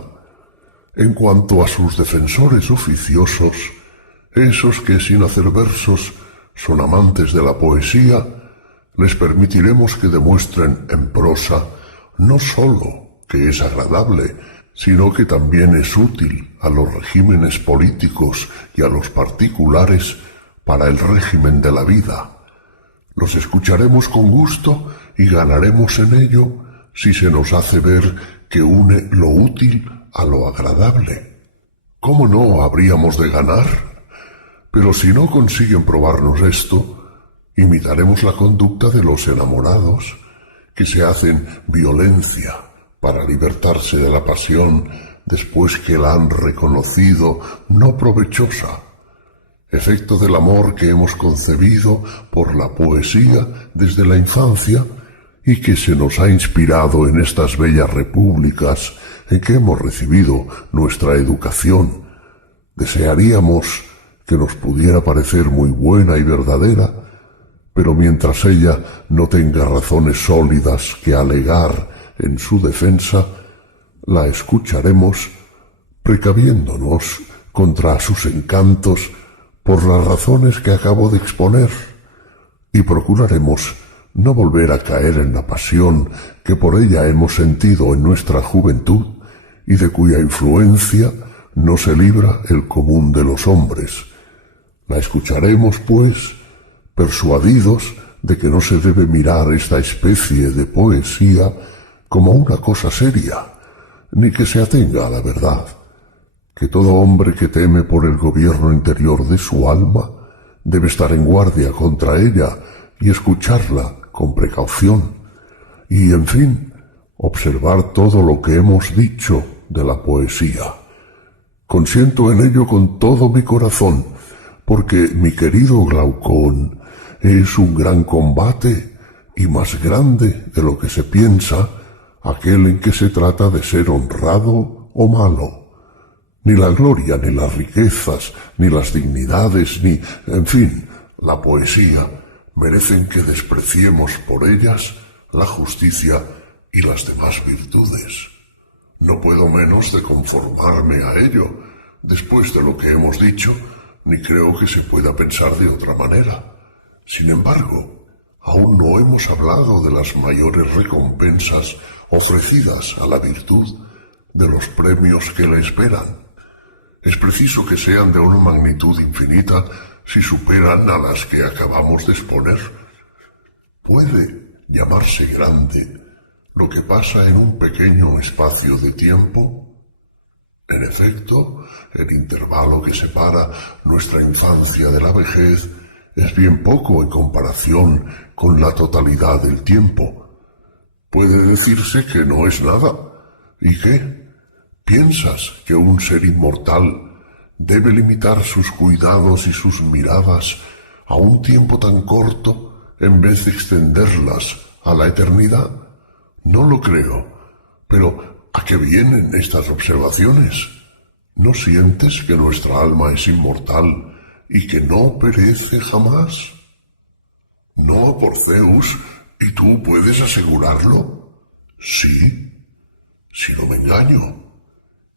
en cuanto a sus defensores oficiosos, esos que sin hacer versos son amantes de la poesía, les permitiremos que demuestren en prosa no sólo que es agradable, sino que también es útil a los regímenes políticos y a los particulares para el régimen de la vida. Los escucharemos con gusto y ganaremos en ello si se nos hace ver que une lo útil a lo agradable. ¿Cómo no habríamos de ganar? Pero si no consiguen probarnos esto, imitaremos la conducta de los enamorados, que se hacen violencia para libertarse de la pasión después que la han reconocido no provechosa, efecto del amor que hemos concebido por la poesía desde la infancia y que se nos ha inspirado en estas bellas repúblicas en que hemos recibido nuestra educación, Desearíamos que nos pudiera parecer muy buena y verdadera, pero mientras ella no tenga razones sólidas que alegar en su defensa, la escucharemos precaviéndonos contra sus encantos por las razones que acabo de exponer, y procuraremos no volver a caer en la pasión que por ella hemos sentido en nuestra juventud y de cuya influencia no se libra el común de los hombres. La escucharemos, pues, persuadidos de que no se debe mirar esta especie de poesía como una cosa seria, ni que se atenga a la verdad, que todo hombre que teme por el gobierno interior de su alma debe estar en guardia contra ella y escucharla con precaución, y, en fin, observar todo lo que hemos dicho de la poesía. Consiento en ello con todo mi corazón, porque mi querido Glaucón es un gran combate y más grande de lo que se piensa aquel en que se trata de ser honrado o malo. Ni la gloria, ni las riquezas, ni las dignidades, ni, en fin, la poesía merecen que despreciemos por ellas la justicia y las demás virtudes. No puedo menos de conformarme a ello, después de lo que hemos dicho, ni creo que se pueda pensar de otra manera. Sin embargo, aún no hemos hablado de las mayores recompensas ofrecidas a la virtud, de los premios que le esperan. Es preciso que sean de una magnitud infinita si superan a las que acabamos de exponer. ¿Puede llamarse grande lo que pasa en un pequeño espacio de tiempo? En efecto, el intervalo que separa nuestra infancia de la vejez es bien poco en comparación con la totalidad del tiempo. Puede decirse que no es nada. ¿Y qué? ¿Piensas que un ser inmortal debe limitar sus cuidados y sus miradas a un tiempo tan corto en vez de extenderlas a la eternidad? No lo creo. Pero, ¿a qué vienen estas observaciones? ¿No sientes que nuestra alma es inmortal y que no perece jamás? No, por Zeus, ¿y tú puedes asegurarlo? Sí, si no me engaño.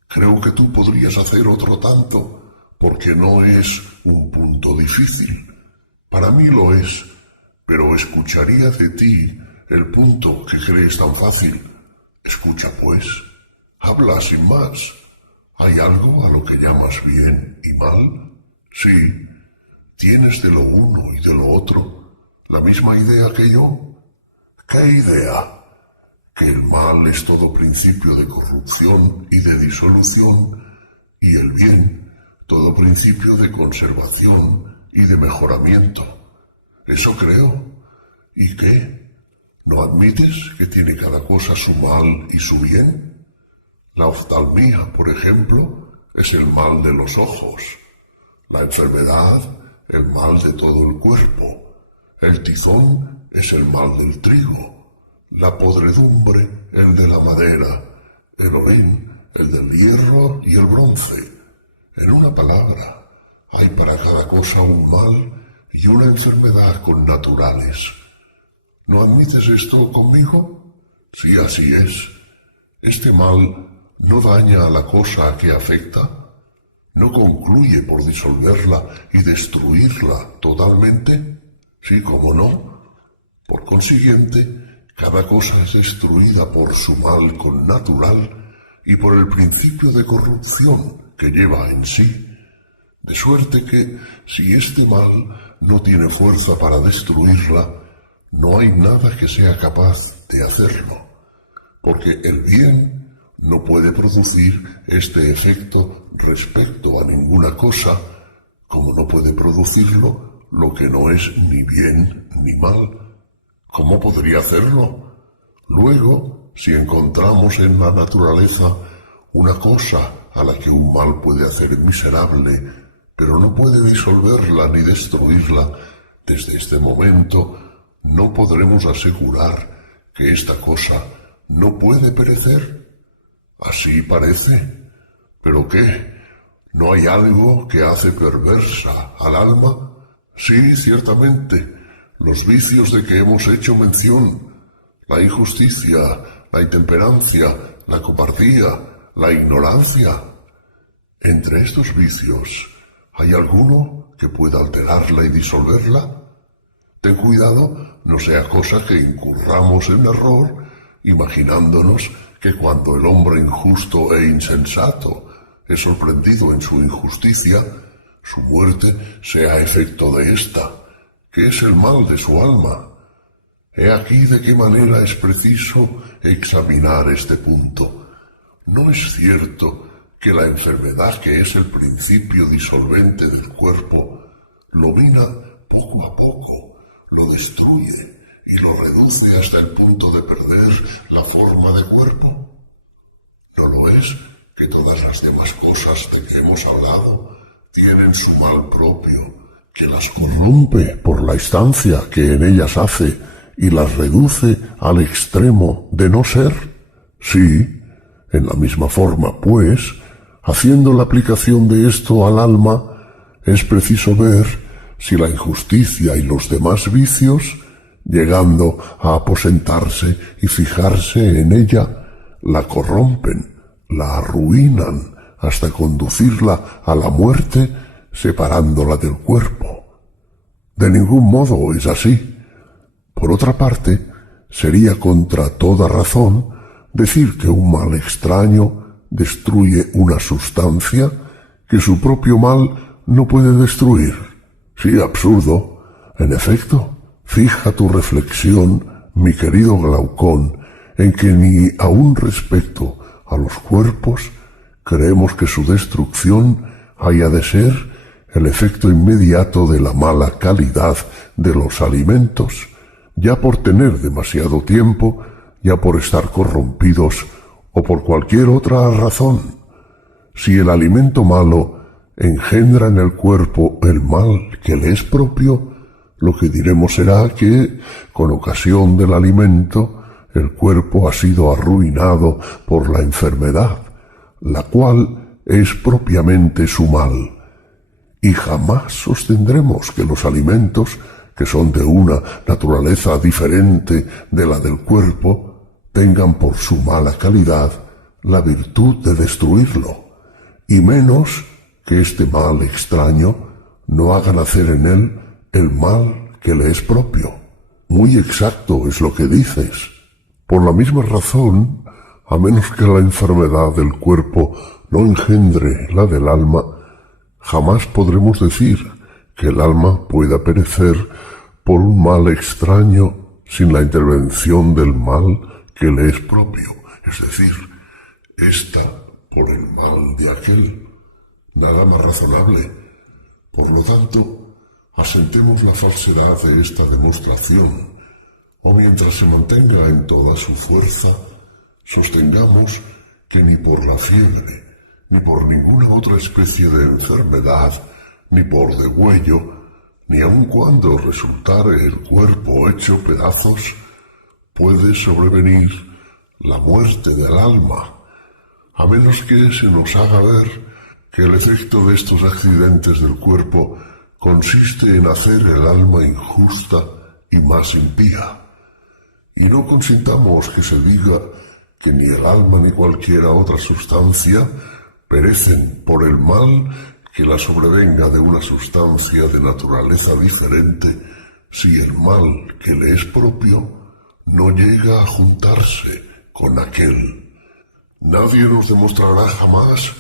Creo que tú podrías hacer otro tanto, porque no es un punto difícil. Para mí lo es, pero escucharía de ti el punto que crees tan fácil. Escucha, pues, habla sin más. ¿Hay algo a lo que llamas bien y mal? Sí. ¿Tienes de lo uno y de lo otro la misma idea que yo? ¿Qué idea? Que el mal es todo principio de corrupción y de disolución, y el bien todo principio de conservación y de mejoramiento. Eso creo. ¿Y qué? ¿No admites que tiene cada cosa su mal y su bien? La oftalmía, por ejemplo, es el mal de los ojos. La enfermedad, el mal de todo el cuerpo. El tizón es el mal del trigo. La podredumbre, el de la madera. El orín, el del hierro y el bronce. En una palabra, hay para cada cosa un mal y una enfermedad connaturales. ¿No admites esto conmigo? Sí, así es. Este mal no daña a la cosa a que afecta, no concluye por disolverla y destruirla totalmente. Sí, cómo no. Por consiguiente, cada cosa es destruida por su mal connatural y por el principio de corrupción que lleva en sí, de suerte que, si este mal no tiene fuerza para destruirla, no hay nada que sea capaz de hacerlo, porque el bien no puede producir este efecto respecto a ninguna cosa, como no puede producirlo lo que no es ni bien ni mal. ¿Cómo podría hacerlo? Luego, si encontramos en la naturaleza una cosa a la que un mal puede hacer miserable, pero no puede disolverla ni destruirla, desde este momento no podremos asegurar que esta cosa no puede perecer. Así parece. ¿Pero qué? ¿No hay algo que hace perversa al alma? Sí, ciertamente, los vicios de que hemos hecho mención, la injusticia, la intemperancia, la cobardía, la ignorancia. Entre estos vicios, ¿hay alguno que pueda alterarla y disolverla? Ten cuidado, no sea cosa que incurramos en error, imaginándonos que cuando el hombre injusto e insensato es sorprendido en su injusticia, su muerte sea efecto de ésta, que es el mal de su alma. He aquí de qué manera es preciso examinar este punto. ¿No es cierto que la enfermedad, que es el principio disolvente del cuerpo, lo mina poco a poco, lo destruye y lo reduce hasta el punto de perder la forma de cuerpo? ¿No lo es que todas las demás cosas de que hemos hablado tienen su mal propio, que las corrompe por la estancia que en ellas hace y las reduce al extremo de no ser? Sí, en la misma forma, pues, haciendo la aplicación de esto al alma, es preciso ver si la injusticia y los demás vicios, llegando a aposentarse y fijarse en ella, la corrompen, la arruinan hasta conducirla a la muerte, separándola del cuerpo. De ningún modo es así. Por otra parte, sería contra toda razón decir que un mal extraño destruye una sustancia que su propio mal no puede destruir. Sí, absurdo. En efecto, fija tu reflexión, mi querido Glaucón, en que ni aun respecto a los cuerpos creemos que su destrucción haya de ser el efecto inmediato de la mala calidad de los alimentos, ya por tener demasiado tiempo, ya por estar corrompidos o por cualquier otra razón. Si el alimento malo engendra en el cuerpo el mal que le es propio, lo que diremos será que, con ocasión del alimento, el cuerpo ha sido arruinado por la enfermedad, la cual es propiamente su mal. Y jamás sostendremos que los alimentos, que son de una naturaleza diferente de la del cuerpo, tengan por su mala calidad la virtud de destruirlo, y menos que este mal extraño no haga nacer en él el mal que le es propio. Muy exacto es lo que dices. Por la misma razón, a menos que la enfermedad del cuerpo no engendre la del alma, jamás podremos decir que el alma pueda perecer por un mal extraño sin la intervención del mal que le es propio, es decir, ésta por el mal de aquel. Nada más razonable. Por lo tanto, asentemos la falsedad de esta demostración, o mientras se mantenga en toda su fuerza, sostengamos que ni por la fiebre, ni por ninguna otra especie de enfermedad, ni por degüello, ni aun cuando resultare el cuerpo hecho pedazos, puede sobrevenir la muerte del alma, a menos que se nos haga ver que el efecto de estos accidentes del cuerpo consiste en hacer el alma injusta y más impía. Y no consintamos que se diga que ni el alma ni cualquiera otra sustancia perecen por el mal que la sobrevenga de una sustancia de naturaleza diferente, si el mal que le es propio no llega a juntarse con aquel. Nadie nos demostrará jamás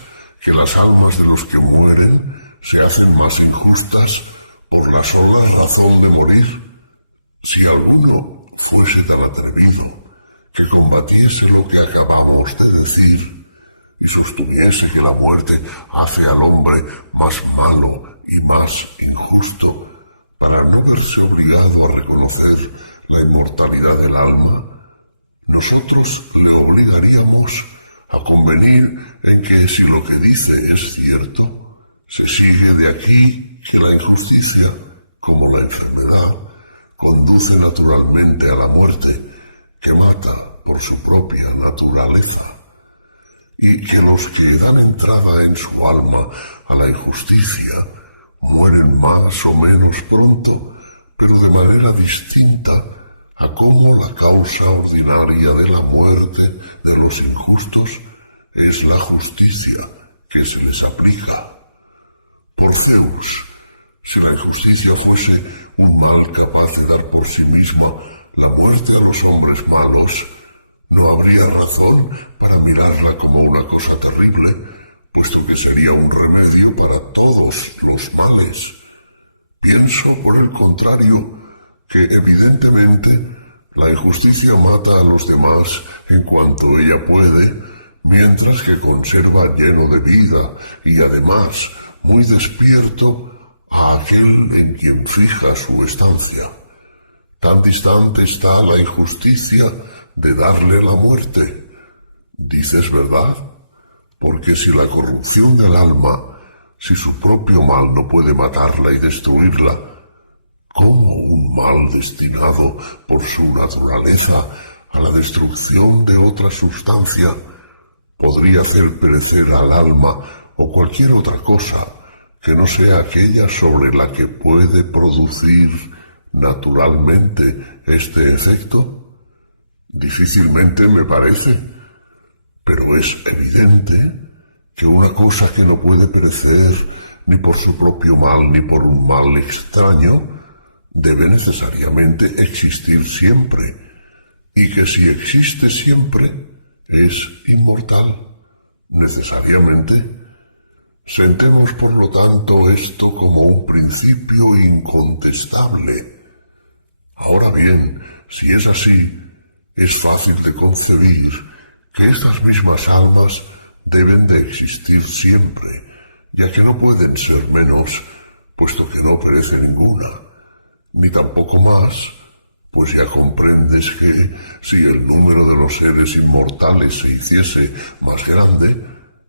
que las almas de los que mueren se hacen más injustas por la sola razón de morir. Si alguno fuese tan atrevido que combatiese lo que acabamos de decir y sostuviese que la muerte hace al hombre más malo y más injusto para no verse obligado a reconocer la inmortalidad del alma, nosotros le obligaríamos a convenir en que si lo que dice es cierto, se sigue de aquí que la injusticia, como la enfermedad, conduce naturalmente a la muerte, que mata por su propia naturaleza. y que los que dan entrada en su alma a la injusticia mueren más o menos pronto, pero de manera distinta a cómo la causa ordinaria de la muerte de los injustos es la justicia que se les aplica. Por Zeus, si la injusticia fuese un mal capaz de dar por sí misma la muerte a los hombres malos, no habría razón para mirarla como una cosa terrible, puesto que sería un remedio para todos los males. Pienso, por el contrario, que evidentemente la injusticia mata a los demás en cuanto ella puede, mientras que conserva lleno de vida y además muy despierto a aquel en quien fija su estancia. Tan distante está la injusticia de darle la muerte. ¿Dices verdad? Porque si la corrupción del alma, si su propio mal no puede matarla y destruirla, ¿cómo un mal destinado por su naturaleza a la destrucción de otra sustancia podría hacer perecer al alma o cualquier otra cosa que no sea aquella sobre la que puede producir naturalmente este efecto? Difícilmente me parece, pero es evidente que una cosa que no puede perecer ni por su propio mal ni por un mal extraño debe necesariamente existir siempre, y que si existe siempre es inmortal, necesariamente. Sentemos por lo tanto esto como un principio incontestable. Ahora bien, si es así, es fácil de concebir que estas mismas almas deben de existir siempre, ya que no pueden ser menos, puesto que no perece ninguna, ni tampoco más, pues ya comprendes que si el número de los seres inmortales se hiciese más grande,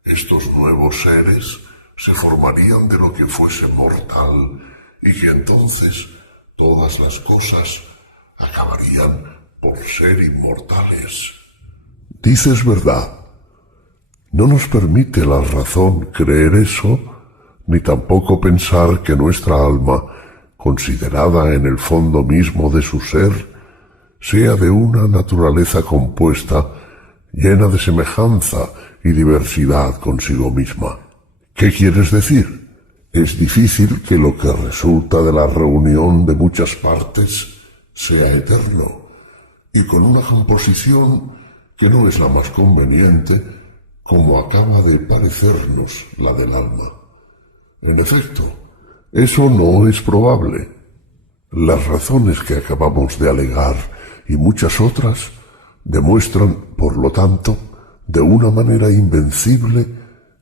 estos nuevos seres se formarían de lo que fuese mortal y que entonces todas las cosas acabarían por ser inmortales. Dices verdad. No nos permite la razón creer eso, ni tampoco pensar que nuestra alma, considerada en el fondo mismo de su ser, sea de una naturaleza compuesta, llena de semejanza y diversidad consigo misma. ¿Qué quieres decir? Es difícil que lo que resulta de la reunión de muchas partes sea eterno, y con una composición que no es la más conveniente, como acaba de parecernos la del alma. En efecto, eso no es probable. Las razones que acabamos de alegar y muchas otras demuestran, por lo tanto, de una manera invencible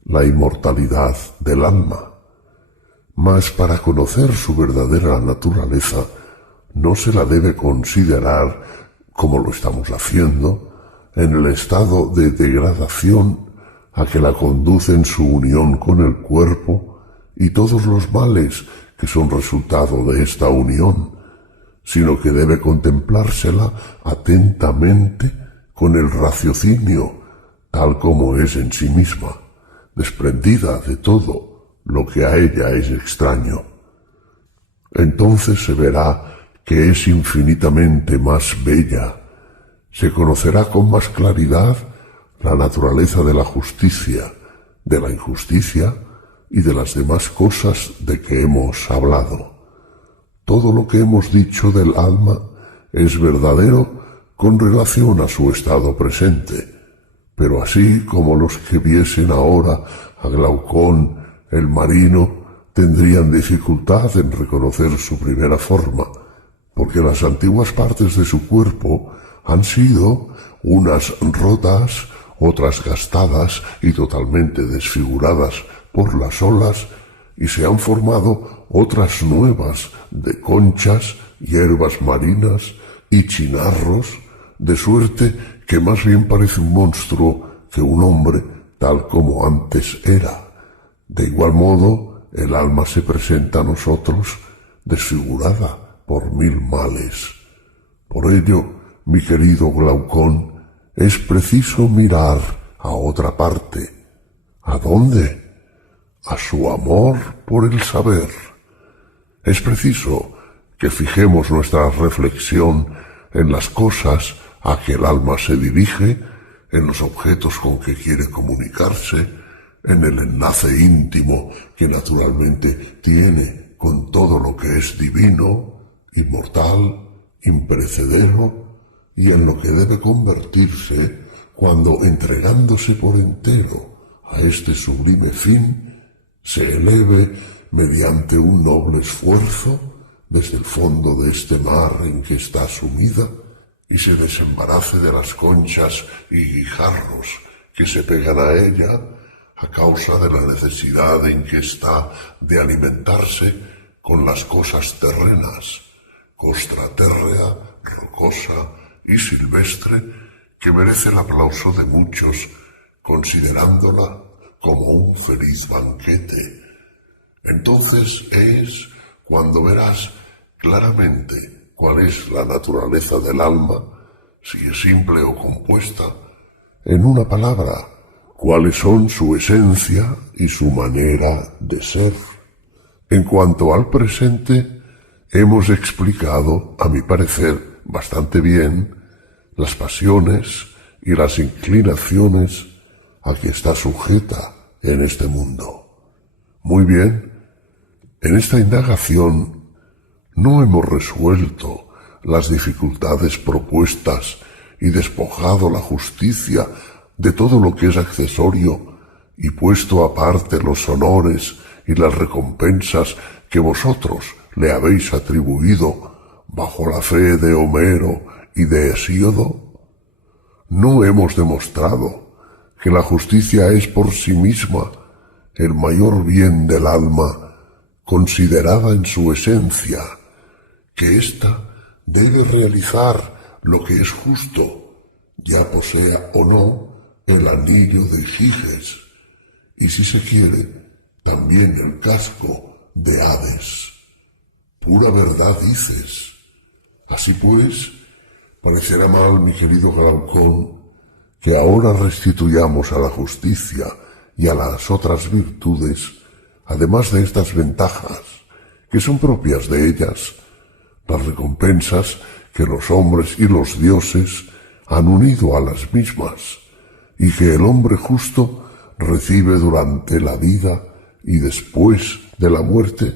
la inmortalidad del alma. Mas para conocer su verdadera naturaleza no se la debe considerar, como lo estamos haciendo, en el estado de degradación a que la conduce en su unión con el cuerpo y todos los males que son resultado de esta unión, sino que debe contemplársela atentamente con el raciocinio, tal como es en sí misma, desprendida de todo lo que a ella es extraño. Entonces se verá que es infinitamente más bella, se conocerá con más claridad la naturaleza de la justicia, de la injusticia y de las demás cosas de que hemos hablado. Todo lo que hemos dicho del alma es verdadero con relación a su estado presente, pero así como los que viesen ahora a Glaucón el marino tendrían dificultad en reconocer su primera forma, porque las antiguas partes de su cuerpo han sido unas rotas, otras gastadas y totalmente desfiguradas por las olas, y se han formado otras nuevas de conchas, hierbas marinas y chinarros, de suerte que más bien parece un monstruo que un hombre tal como antes era. De igual modo, el alma se presenta a nosotros desfigurada por mil males. Por ello, mi querido Glaucón, es preciso mirar a otra parte. ¿A dónde? A su amor por el saber. Es preciso que fijemos nuestra reflexión en las cosas a que el alma se dirige, en los objetos con que quiere comunicarse, en el enlace íntimo que naturalmente tiene con todo lo que es divino, inmortal, imperecedero, y en lo que debe convertirse cuando, entregándose por entero a este sublime fin, se eleve mediante un noble esfuerzo desde el fondo de este mar en que está sumida y se desembarace de las conchas y guijarros que se pegan a ella a causa de la necesidad en que está de alimentarse con las cosas terrenas, costra térrea, rocosa y silvestre, que merece el aplauso de muchos, considerándola como un feliz banquete. Entonces es cuando verás claramente cuál es la naturaleza del alma, si es simple o compuesta. En una palabra, cuáles son su esencia y su manera de ser. En cuanto al presente, hemos explicado, a mi parecer, bastante bien, las pasiones y las inclinaciones a que está sujeta en este mundo. Muy bien, en esta indagación no hemos resuelto las dificultades propuestas y despojado la justicia de todo lo que es accesorio y puesto aparte los honores y las recompensas que vosotros le habéis atribuido bajo la fe de Homero y de Hesíodo. No hemos demostrado que la justicia es por sí misma el mayor bien del alma, considerada en su esencia, que ésta debe realizar lo que es justo, ya posea o no el anillo de Giges, y si se quiere, también el casco de Hades. Pura verdad dices. Así pues, parecerá mal, mi querido Glaucón, que ahora restituyamos a la justicia y a las otras virtudes, además de estas ventajas, que son propias de ellas, las recompensas que los hombres y los dioses han unido a las mismas, y que el hombre justo recibe durante la vida y después de la muerte.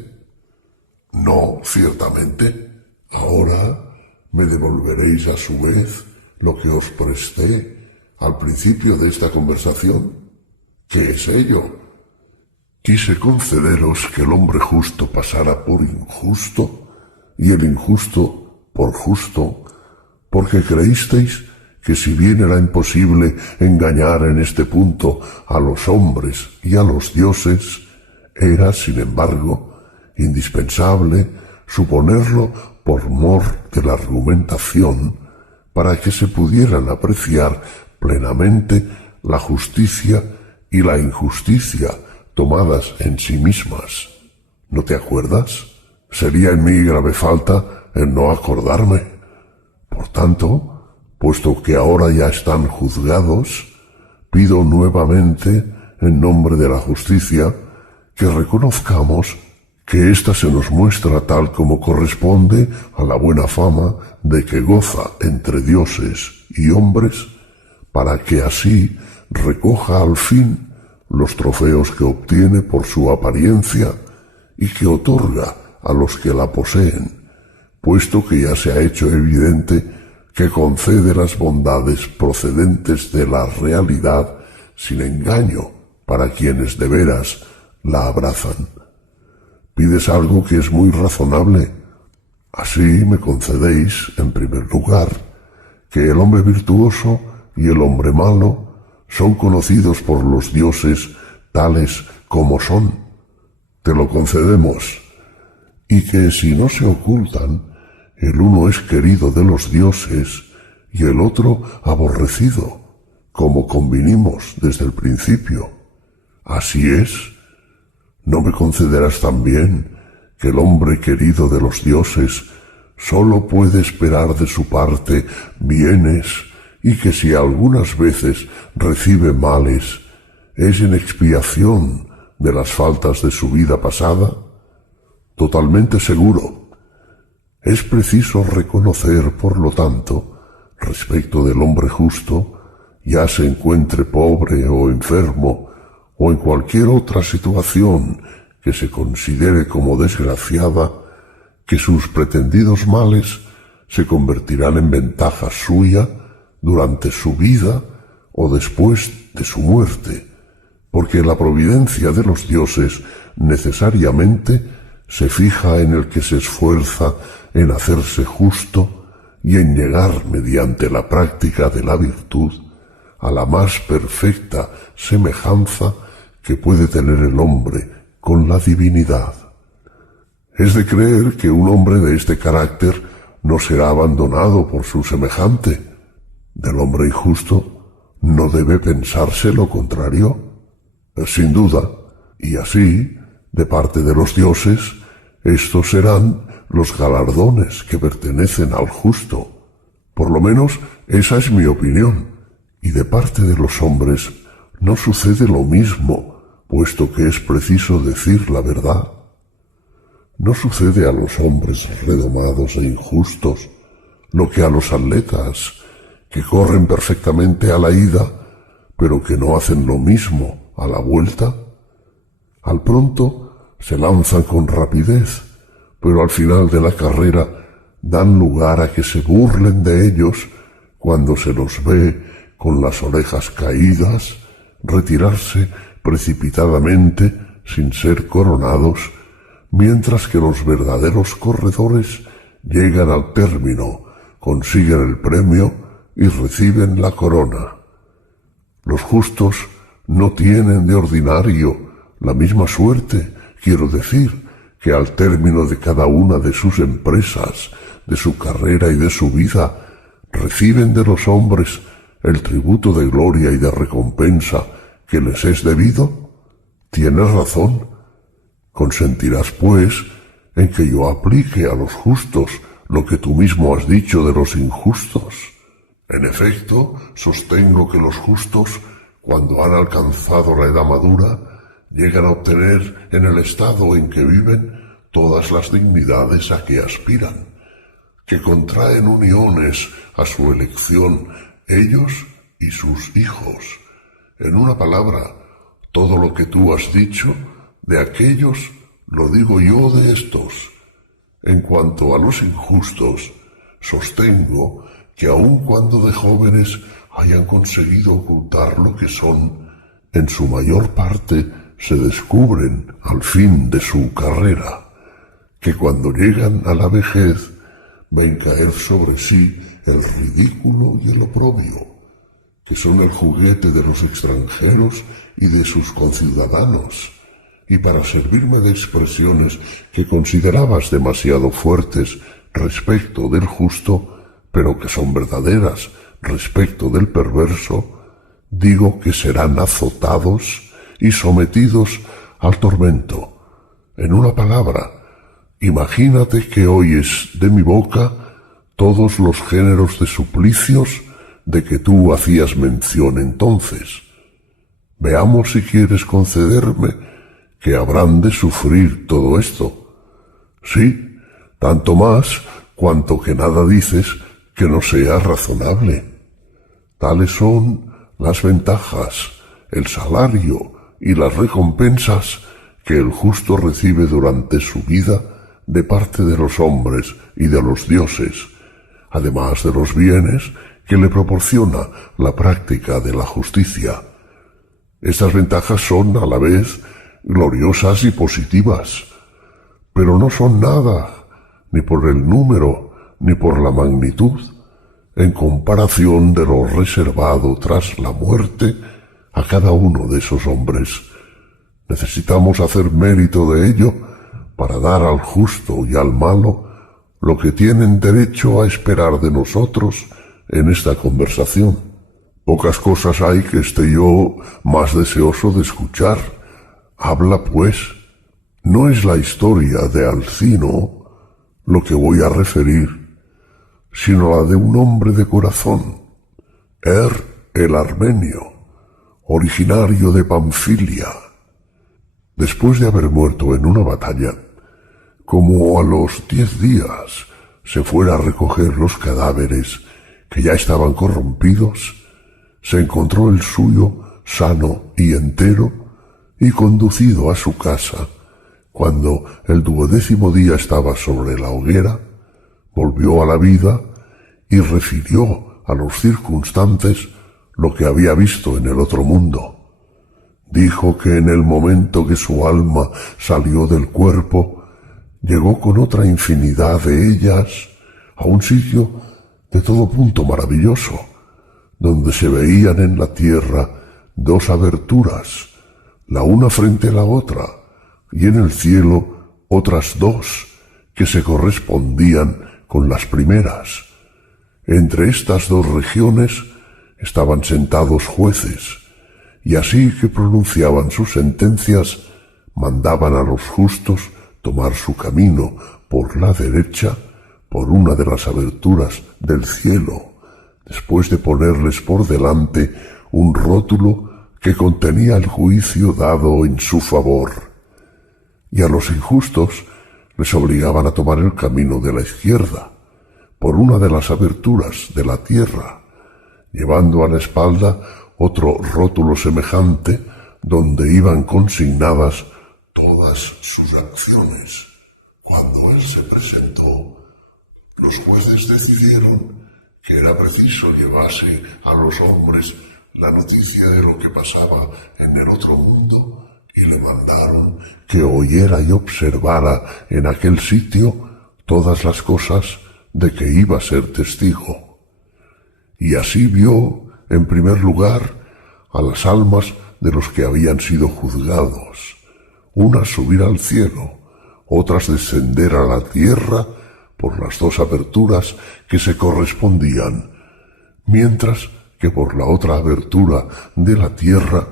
No, ciertamente. Ahora me devolveréis a su vez lo que os presté al principio de esta conversación. ¿Qué es ello? Quise concederos que el hombre justo pasara por injusto y el injusto por justo, porque creísteis que si bien era imposible engañar en este punto a los hombres y a los dioses, era, sin embargo, indispensable suponerlo por mor de la argumentación para que se pudieran apreciar plenamente la justicia y la injusticia tomadas en sí mismas. ¿No te acuerdas? Sería en mí grave falta el no acordarme. Por tanto, puesto que ahora ya están juzgados, pido nuevamente, en nombre de la justicia, que reconozcamos que ésta se nos muestra tal como corresponde a la buena fama de que goza entre dioses y hombres, para que así recoja al fin los trofeos que obtiene por su apariencia y que otorga a los que la poseen, puesto que ya se ha hecho evidente que concede las bondades procedentes de la realidad sin engaño para quienes de veras la abrazan. Pides algo que es muy razonable. Así me concedéis, en primer lugar, que el hombre virtuoso y el hombre malo son conocidos por los dioses tales como son. Te lo concedemos. Y que si no se ocultan, el uno es querido de los dioses y el otro aborrecido, como convinimos desde el principio. Así es. ¿No me concederás también que el hombre querido de los dioses sólo puede esperar de su parte bienes y que si algunas veces recibe males, es en expiación de las faltas de su vida pasada? Totalmente seguro. Es preciso reconocer, por lo tanto, respecto del hombre justo, ya se encuentre pobre o enfermo, o en cualquier otra situación que se considere como desgraciada, que sus pretendidos males se convertirán en ventaja suya durante su vida o después de su muerte, porque la providencia de los dioses necesariamente se fija en el que se esfuerza en hacerse justo y en llegar mediante la práctica de la virtud a la más perfecta semejanza que puede tener el hombre con la divinidad. Es de creer que un hombre de este carácter no será abandonado por su semejante. Del hombre injusto no debe pensarse lo contrario. Sin duda, y así, de parte de los dioses, estos serán los galardones que pertenecen al justo. Por lo menos esa es mi opinión, y de parte de los hombres no sucede lo mismo, puesto que es preciso decir la verdad. No sucede a los hombres redomados e injustos lo que a los atletas, que corren perfectamente a la ida, pero que no hacen lo mismo a la vuelta. Al pronto se lanzan con rapidez, pero al final de la carrera dan lugar a que se burlen de ellos cuando se los ve con las orejas caídas, retirarse precipitadamente sin ser coronados, mientras que los verdaderos corredores llegan al término, consiguen el premio y reciben la corona. Los justos no tienen de ordinario la misma suerte, quiero decir, que al término de cada una de sus empresas, de su carrera y de su vida, reciben de los hombres el tributo de gloria y de recompensa que les es debido. Tienes razón. Consentirás, pues, en que yo aplique a los justos lo que tú mismo has dicho de los injustos. En efecto, sostengo que los justos, cuando han alcanzado la edad madura, llegan a obtener en el estado en que viven todas las dignidades a que aspiran, que contraen uniones a su elección ellos y sus hijos. En una palabra, todo lo que tú has dicho de aquellos lo digo yo de estos. En cuanto a los injustos, sostengo que aun cuando de jóvenes hayan conseguido ocultar lo que son, en su mayor parte se descubren al fin de su carrera, que cuando llegan a la vejez ven caer sobre sí el ridículo y el oprobio, que son el juguete de los extranjeros y de sus conciudadanos, y para servirme de expresiones que considerabas demasiado fuertes respecto del justo, pero que son verdaderas respecto del perverso, digo que serán azotados y sometidos al tormento. En una palabra, imagínate que oyes de mi boca todos los géneros de suplicios de que tú hacías mención entonces. Veamos si quieres concederme que habrán de sufrir todo esto. Sí, tanto más cuanto que nada dices que no sea razonable. Tales son las ventajas, el salario y las recompensas que el justo recibe durante su vida de parte de los hombres y de los dioses, además de los bienes que le proporciona la práctica de la justicia. Estas ventajas son a la vez gloriosas y positivas, pero no son nada, ni por el número, ni por la magnitud, en comparación de lo reservado tras la muerte a cada uno de esos hombres. Necesitamos hacer mérito de ello para dar al justo y al malo lo que tienen derecho a esperar de nosotros en esta conversación. Pocas cosas hay que esté yo más deseoso de escuchar. Habla, pues. No es la historia de Alcino lo que voy a referir, sino la de un hombre de corazón, el armenio, originario de Panfilia. Después de haber muerto en una batalla, como a los 10 días se fuera a recoger los cadáveres que ya estaban corrompidos, se encontró el suyo sano y entero y conducido a su casa. Cuando el 12º día estaba sobre la hoguera, volvió a la vida y refirió a los circunstantes lo que había visto en el otro mundo. Dijo que en el momento que su alma salió del cuerpo, llegó con otra infinidad de ellas a un sitio de todo punto maravilloso, donde se veían en la tierra 2 aberturas, la una frente a la otra, y en el cielo otras 2 que se correspondían con las primeras. Entre estas 2 regiones estaban sentados jueces, y así que pronunciaban sus sentencias, mandaban a los justos tomar su camino por la derecha, por una de las aberturas del cielo, después de ponerles por delante un rótulo que contenía el juicio dado en su favor. Y a los injustos les obligaban a tomar el camino de la izquierda, por una de las aberturas de la tierra, llevando a la espalda otro rótulo semejante donde iban consignadas todas sus acciones. Cuando él se presentó, los jueces decidieron que era preciso llevarse a los hombres la noticia de lo que pasaba en el otro mundo y le mandaron que oyera y observara en aquel sitio todas las cosas de que iba a ser testigo. Y así vio, en primer lugar, a las almas de los que habían sido juzgados, unas subir al cielo, otras descender a la tierra por las 2 aberturas que se correspondían, mientras que por la otra abertura de la tierra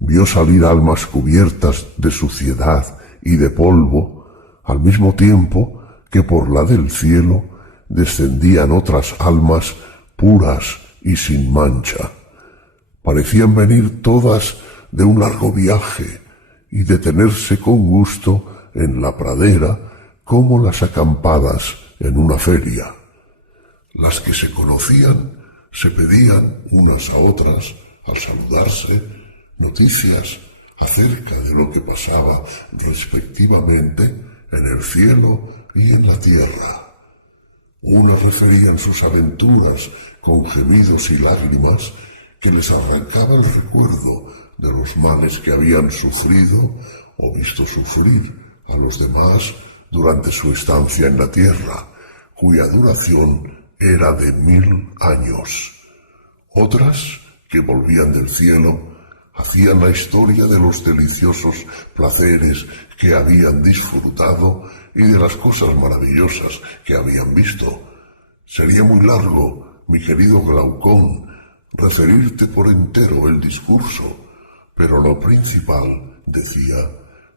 vio salir almas cubiertas de suciedad y de polvo, al mismo tiempo que por la del cielo descendían otras almas puras y sin mancha. Parecían venir todas de un largo viaje y detenerse con gusto en la pradera como las acampadas en una feria. Las que se conocían se pedían unas a otras, al saludarse, noticias acerca de lo que pasaba respectivamente en el cielo y en la tierra. Unas referían sus aventuras con gemidos y lágrimas que les arrancaba el recuerdo de los males que habían sufrido o visto sufrir a los demás durante su estancia en la tierra, cuya duración era de 1000 años. Otras, que volvían del cielo, hacían la historia de los deliciosos placeres que habían disfrutado y de las cosas maravillosas que habían visto. Sería muy largo, mi querido Glaucón, referirte por entero el discurso, pero lo principal, decía,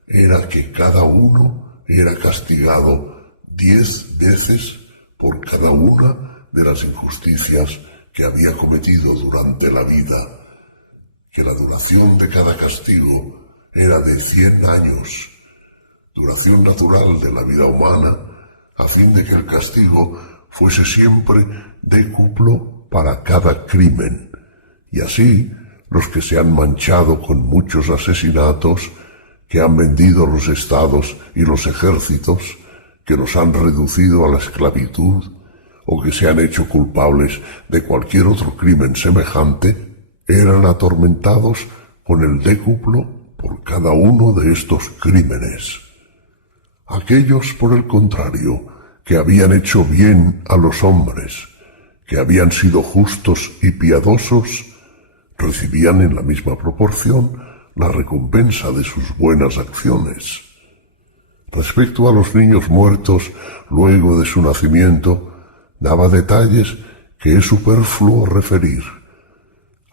era que cada uno era castigado 10 veces por cada una de las injusticias que había cometido durante la vida, que la duración de cada castigo era de 100 años, duración natural de la vida humana, a fin de que el castigo fuese siempre décuplo para cada crimen, y así los que se han manchado con muchos asesinatos, que han vendido los estados y los ejércitos, que los han reducido a la esclavitud, o que se han hecho culpables de cualquier otro crimen semejante, eran atormentados con el décuplo por cada uno de estos crímenes. Aquellos, por el contrario, que habían hecho bien a los hombres, que habían sido justos y piadosos, recibían en la misma proporción la recompensa de sus buenas acciones. Respecto a los niños muertos luego de su nacimiento, daba detalles que es superfluo referir.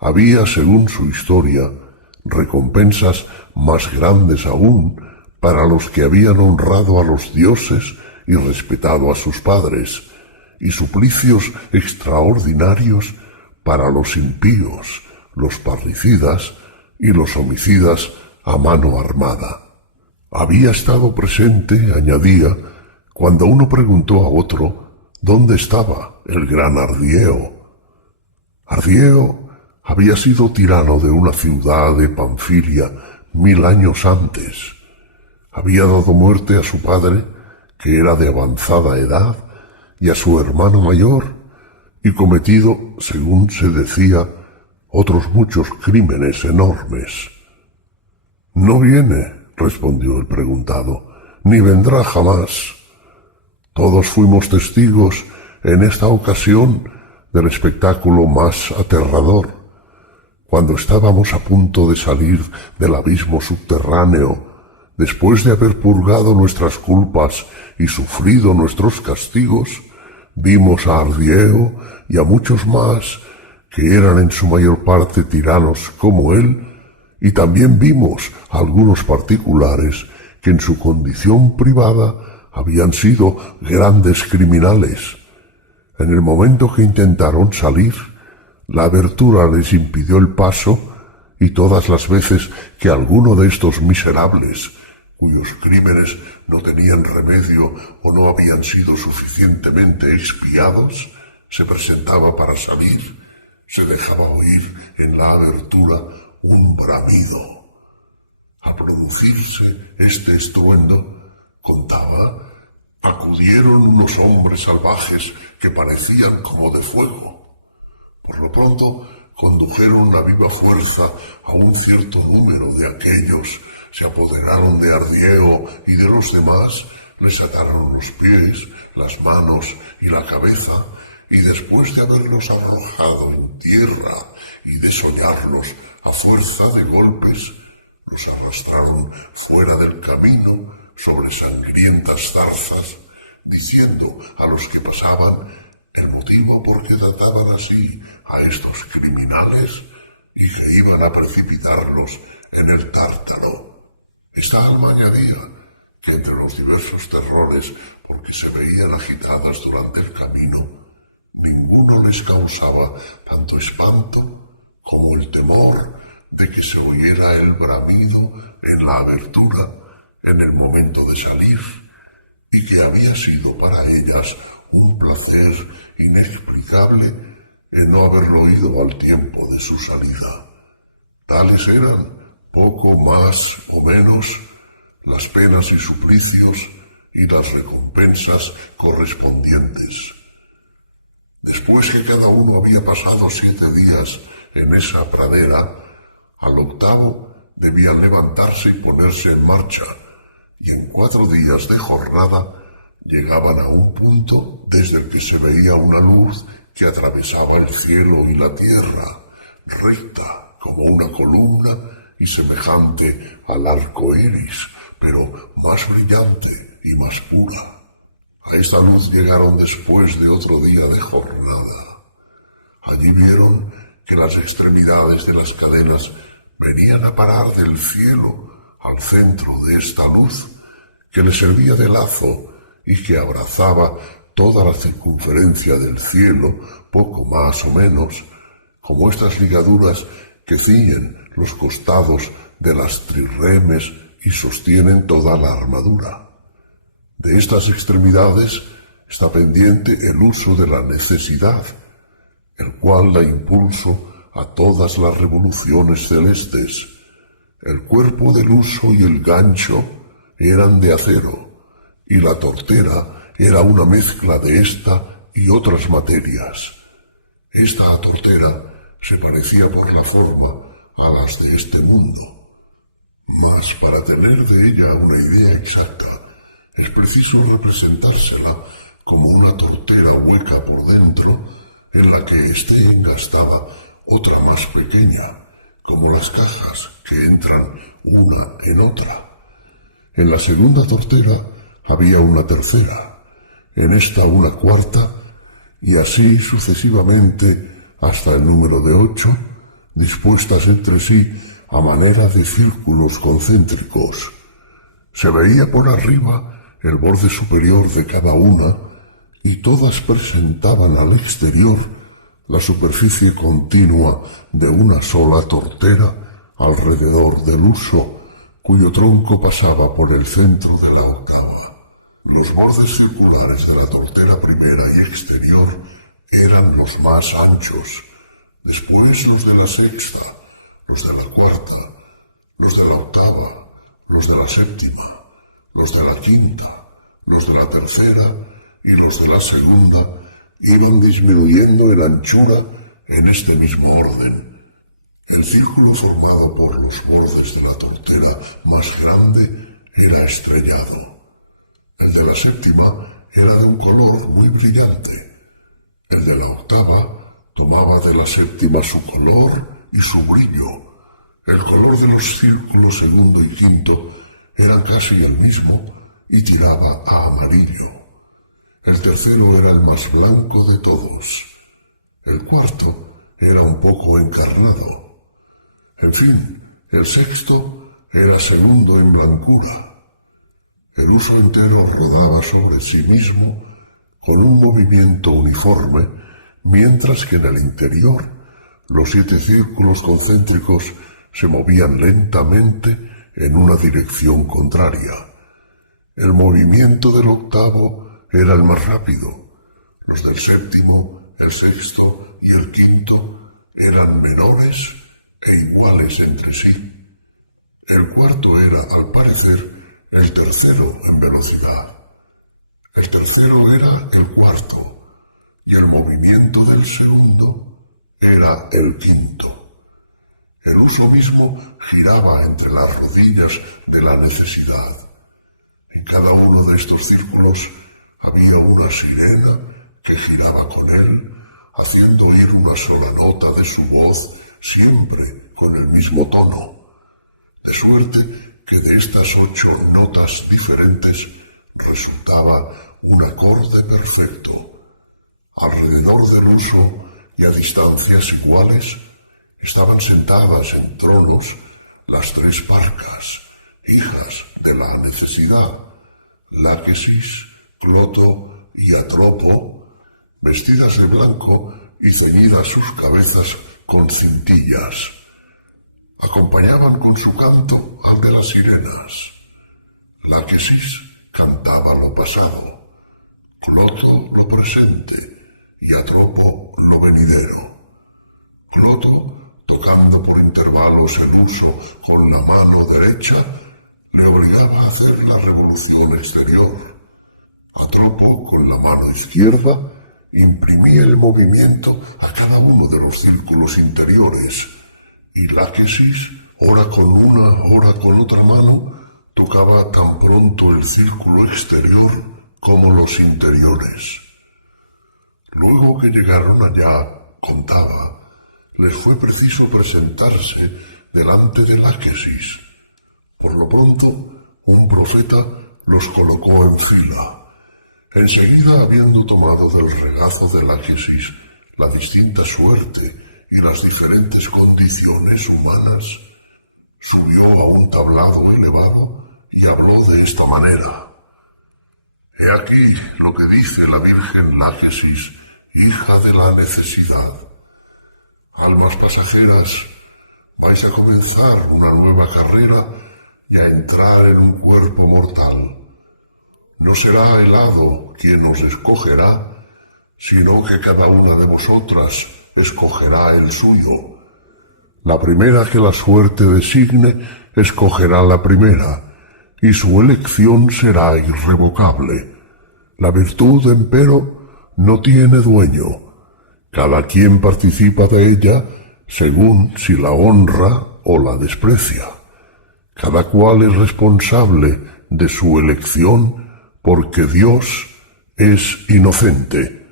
Había, según su historia, recompensas más grandes aún para los que habían honrado a los dioses y respetado a sus padres, y suplicios extraordinarios para los impíos, los parricidas y los homicidas a mano armada. Había estado presente, añadía, cuando uno preguntó a otro dónde estaba el gran Ardieo. Ardieo había sido tirano de una ciudad de Panfilia 1000 años antes. Había dado muerte a su padre, que era de avanzada edad, y a su hermano mayor, y cometido, según se decía, otros muchos crímenes enormes. «No viene», respondió el preguntado, «ni vendrá jamás. Todos fuimos testigos en esta ocasión del espectáculo más aterrador, cuando estábamos a punto de salir del abismo subterráneo, después de haber purgado nuestras culpas y sufrido nuestros castigos, vimos a Ardieo y a muchos más que eran en su mayor parte tiranos como él, y también vimos a algunos particulares que en su condición privada habían sido grandes criminales. En el momento que intentaron salir, la abertura les impidió el paso, y todas las veces que alguno de estos miserables, cuyos crímenes no tenían remedio o no habían sido suficientemente expiados, se presentaba para salir, se dejaba oír en la abertura un bramido. Al producirse este estruendo, contaba, acudieron unos hombres salvajes que parecían como de fuego. Por lo pronto, condujeron a viva fuerza a un cierto número de aquellos, se apoderaron de Ardieo y de los demás, les ataron los pies, las manos y la cabeza, y después de haberlos arrojado en tierra y desollarlos a fuerza de golpes, los arrastraron fuera del camino sobre sangrientas zarzas, diciendo a los que pasaban el motivo por qué trataban así a estos criminales y que iban a precipitarlos en el Tártaro. Esta alma añadía que entre los diversos terrores por que se veían agitadas durante el camino, ninguno les causaba tanto espanto como el temor de que se oyera el bramido en la abertura en el momento de salir, y que había sido para ellas un placer inexplicable el no haberlo oído al tiempo de su salida. Tales eran, poco más o menos, las penas y suplicios y las recompensas correspondientes. Después que cada uno había pasado 7 días en esa pradera, al 8º debían levantarse y ponerse en marcha, y en 4 días de jornada llegaban a un punto desde el que se veía una luz que atravesaba el cielo y la tierra, recta como una columna y semejante al arco iris, pero más brillante y más pura. A esta luz llegaron después de otro día de jornada. Allí vieron que las extremidades de las cadenas venían a parar del cielo al centro de esta luz, que les servía de lazo y que abrazaba toda la circunferencia del cielo, poco más o menos, como estas ligaduras que ciñen los costados de las trirremes y sostienen toda la armadura. De estas extremidades está pendiente el uso de la necesidad, el cual da impulso a todas las revoluciones celestes. El cuerpo del uso y el gancho eran de acero, y la tortera era una mezcla de esta y otras materias. Esta tortera se parecía por la forma a las de este mundo, mas para tener de ella una idea exacta es preciso representársela como una tortera hueca por dentro en la que esté engastada otra más pequeña, como las cajas que entran una en otra. En la segunda tortera había una tercera, en esta una cuarta, y así sucesivamente hasta el número de 8, dispuestas entre sí a manera de círculos concéntricos. Se veía por arriba el borde superior de cada una, y todas presentaban al exterior la superficie continua de una sola tortera alrededor del huso, cuyo tronco pasaba por el centro de la octava. Los bordes circulares de la tortera primera y exterior eran los más anchos, después los de la sexta, los de la cuarta, los de la octava, los de la séptima, los de la quinta, los de la tercera y los de la segunda iban disminuyendo en anchura en este mismo orden. El círculo formado por los bordes de la tortera más grande era estrellado. El de la séptima era de un color muy brillante. El de la octava tomaba de la séptima su color y su brillo. El color de los círculos segundo y quinto era casi el mismo y tiraba a amarillo. El tercero era el más blanco de todos. El cuarto era un poco encarnado. En fin, el sexto era segundo en blancura. El huso entero rodaba sobre sí mismo con un movimiento uniforme, mientras que en el interior los 7 círculos concéntricos se movían lentamente en una dirección contraria. El movimiento del octavo era el más rápido. Los del séptimo, el sexto y el quinto eran menores e iguales entre sí. El cuarto era, al parecer, el tercero en velocidad. El tercero era el cuarto y el movimiento del segundo era el quinto. El huso mismo giraba entre las rodillas de la necesidad. En cada uno de estos círculos había una sirena que giraba con él, haciendo oír una sola nota de su voz, siempre con el mismo tono. De suerte que de estas 8 notas diferentes resultaba un acorde perfecto. Alrededor del huso y a distancias iguales estaban sentadas en tronos las 3 parcas, hijas de la necesidad, Láquesis, Cloto y Atropo, vestidas de blanco y ceñidas sus cabezas con cintillas. Acompañaban con su canto al de las sirenas. Láquesis cantaba lo pasado, Cloto lo presente y Atropo lo venidero. Cloto, tocando por intervalos el huso con la mano derecha, le obligaba a hacer la revolución exterior. Atropo, con la mano izquierda, imprimía el movimiento a cada uno de los círculos interiores, y Láquesis, ora con una, ora con otra mano, tocaba tan pronto el círculo exterior como los interiores. Luego que llegaron allá, contaba, les fue preciso presentarse delante de Láquesis. Por lo pronto, un profeta los colocó en fila. Enseguida, habiendo tomado del regazo de Láquesis la distinta suerte y las diferentes condiciones humanas, subió a un tablado elevado y habló de esta manera. He aquí lo que dice la Virgen Láquesis, hija de la necesidad. Almas pasajeras, vais a comenzar una nueva carrera y a entrar en un cuerpo mortal. No será el hado quien os escogerá, sino que cada una de vosotras escogerá el suyo. La primera que la suerte designe escogerá la primera, y su elección será irrevocable. La virtud, empero, no tiene dueño. Cada quien participa de ella según si la honra o la desprecia. Cada cual es responsable de su elección porque Dios es inocente.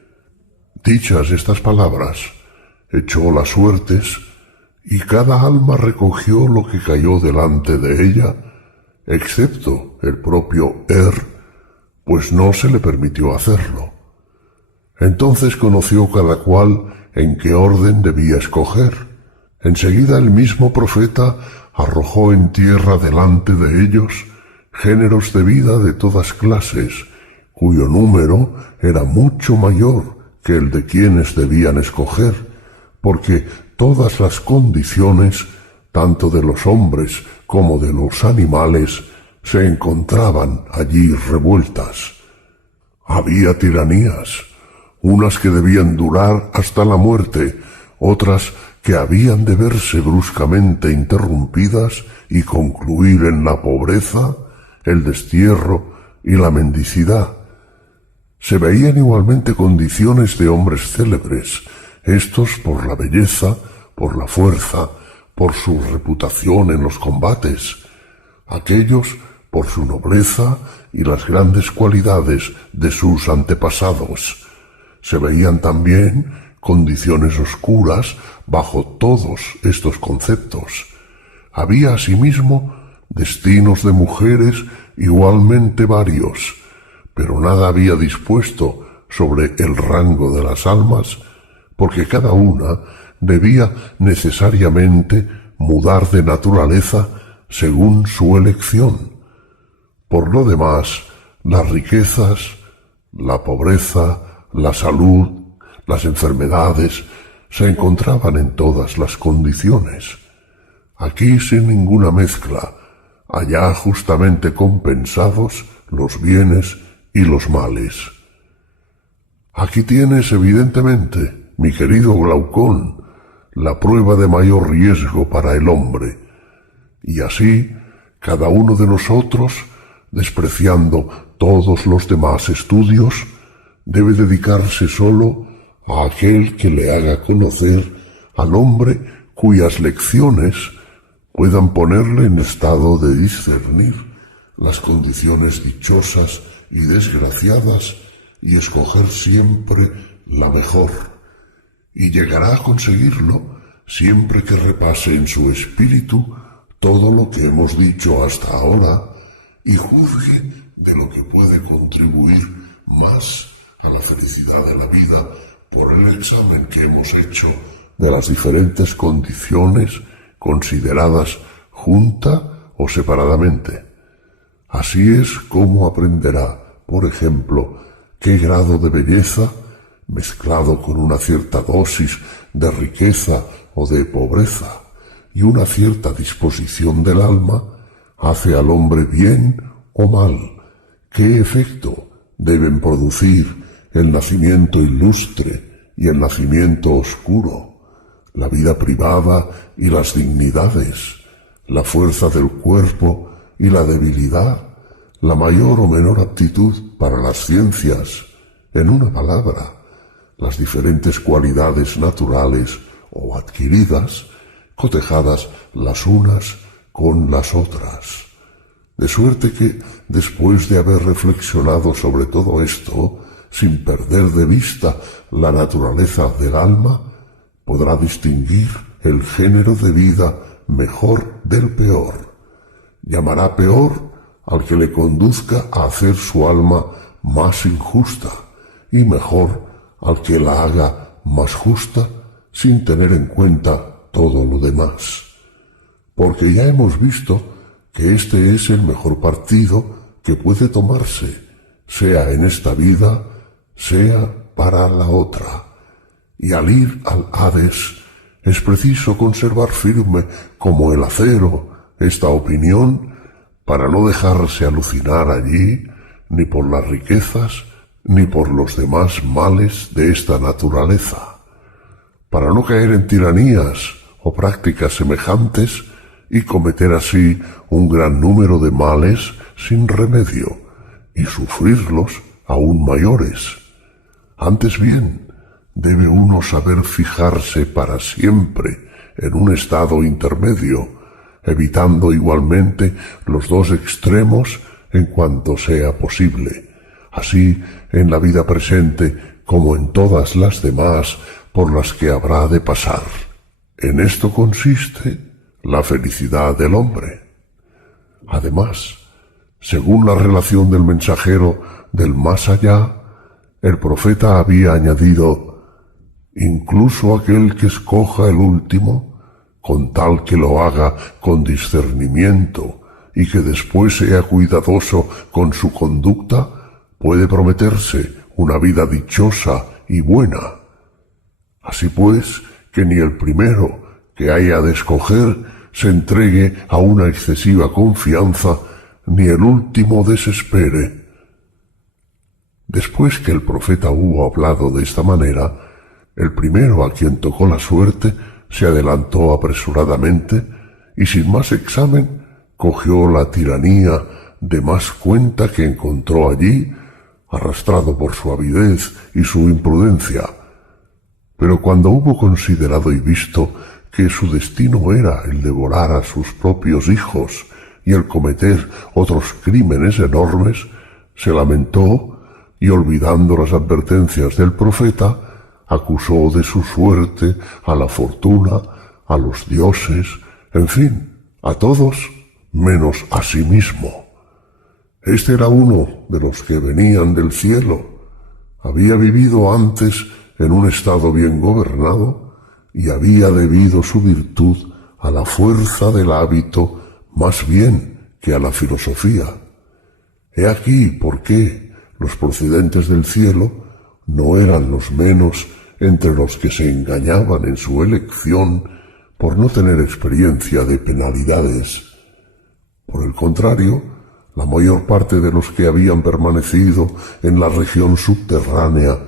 Dichas estas palabras, echó las suertes y cada alma recogió lo que cayó delante de ella, excepto el propio pues no se le permitió hacerlo. Entonces conoció cada cual en qué orden debía escoger. Enseguida el mismo profeta arrojó en tierra delante de ellos géneros de vida de todas clases, cuyo número era mucho mayor que el de quienes debían escoger, porque todas las condiciones, tanto de los hombres como de los animales, se encontraban allí revueltas. Había tiranías, unas que debían durar hasta la muerte, otras que habían de verse bruscamente interrumpidas y concluir en la pobreza, el destierro y la mendicidad. Se veían igualmente condiciones de hombres célebres, estos por la belleza, por la fuerza, por su reputación en los combates, aquellos por su nobleza y las grandes cualidades de sus antepasados. Se veían también condiciones oscuras bajo todos estos conceptos. Había asimismo destinos de mujeres igualmente varios, pero nada había dispuesto sobre el rango de las almas, porque cada una debía necesariamente mudar de naturaleza según su elección. Por lo demás, las riquezas, la pobreza, la salud, las enfermedades, se encontraban en todas las condiciones. Aquí sin ninguna mezcla, allá justamente compensados los bienes y los males. Aquí tienes evidentemente, mi querido Glaucón, la prueba de mayor riesgo para el hombre, y así cada uno de nosotros, despreciando todos los demás estudios, debe dedicarse solo a aquel que le haga conocer al hombre cuyas lecciones puedan ponerle en estado de discernir las condiciones dichosas y desgraciadas y escoger siempre la mejor, y llegará a conseguirlo siempre que repase en su espíritu todo lo que hemos dicho hasta ahora y juzgue de lo que puede contribuir más a la felicidad de la vida por el examen que hemos hecho de las diferentes condiciones consideradas junta o separadamente. Así es como aprenderá, por ejemplo, qué grado de belleza, mezclado con una cierta dosis de riqueza o de pobreza y una cierta disposición del alma, hace al hombre bien o mal, qué efecto deben producir el nacimiento ilustre y el nacimiento oscuro, la vida privada y las dignidades, la fuerza del cuerpo y la debilidad, la mayor o menor aptitud para las ciencias, en una palabra, las diferentes cualidades naturales o adquiridas, cotejadas las unas con las otras. De suerte que, después de haber reflexionado sobre todo esto, sin perder de vista la naturaleza del alma, podrá distinguir el género de vida mejor del peor. Llamará peor al que le conduzca a hacer su alma más injusta, y mejor al que la haga más justa sin tener en cuenta todo lo demás. Porque ya hemos visto que este es el mejor partido que puede tomarse, sea en esta vida, sea para la otra. Y al ir al Hades es preciso conservar firme como el acero esta opinión para no dejarse alucinar allí ni por las riquezas ni por los demás males de esta naturaleza, para no caer en tiranías o prácticas semejantes y cometer así un gran número de males sin remedio y sufrirlos aún mayores. Antes bien, debe uno saber fijarse para siempre en un estado intermedio, evitando igualmente los dos extremos en cuanto sea posible, así en la vida presente como en todas las demás por las que habrá de pasar. En esto consiste la felicidad del hombre. Además, según la relación del mensajero del más allá, el profeta había añadido: incluso aquel que escoja el último, con tal que lo haga con discernimiento y que después sea cuidadoso con su conducta, puede prometerse una vida dichosa y buena. Así pues, que ni el primero que haya de escoger se entregue a una excesiva confianza, ni el último desespere. Después que el profeta hubo hablado de esta manera, el primero a quien tocó la suerte se adelantó apresuradamente y sin más examen cogió la tiranía de más cuenta que encontró allí, arrastrado por su avidez y su imprudencia. Pero cuando hubo considerado y visto que su destino era el devorar a sus propios hijos y el cometer otros crímenes enormes, se lamentó y, olvidando las advertencias del profeta, acusó de su suerte a la fortuna, a los dioses, en fin, a todos menos a sí mismo. Este era uno de los que venían del cielo. Había vivido antes en un estado bien gobernado y había debido su virtud a la fuerza del hábito más bien que a la filosofía. He aquí por qué los procedentes del cielo no eran los menos entre los que se engañaban en su elección por no tener experiencia de penalidades. Por el contrario, la mayor parte de los que habían permanecido en la región subterránea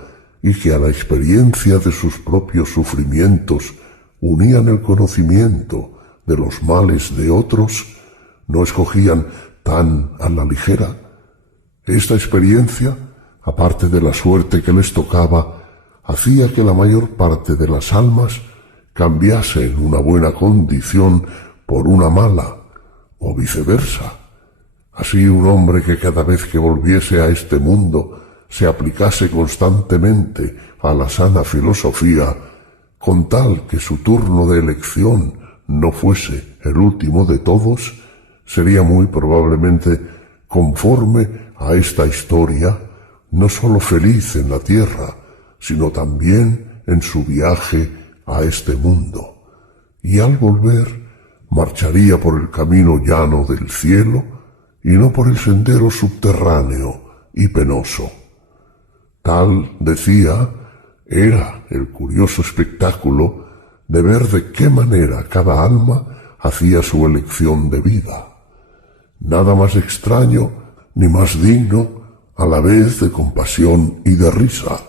y que a la experiencia de sus propios sufrimientos unían el conocimiento de los males de otros, no escogían tan a la ligera. Esta experiencia, aparte de la suerte que les tocaba, hacía que la mayor parte de las almas cambiasen una buena condición por una mala, o viceversa. Así un hombre que cada vez que volviese a este mundo se aplicase constantemente a la sana filosofía, con tal que su turno de elección no fuese el último de todos, sería muy probablemente, conforme a esta historia, no sólo feliz en la tierra, sino también en su viaje a este mundo. Y al volver, marcharía por el camino llano del cielo y no por el sendero subterráneo y penoso. Tal, decía, era el curioso espectáculo de ver de qué manera cada alma hacía su elección de vida. Nada más extraño ni más digno a la vez de compasión y de risa.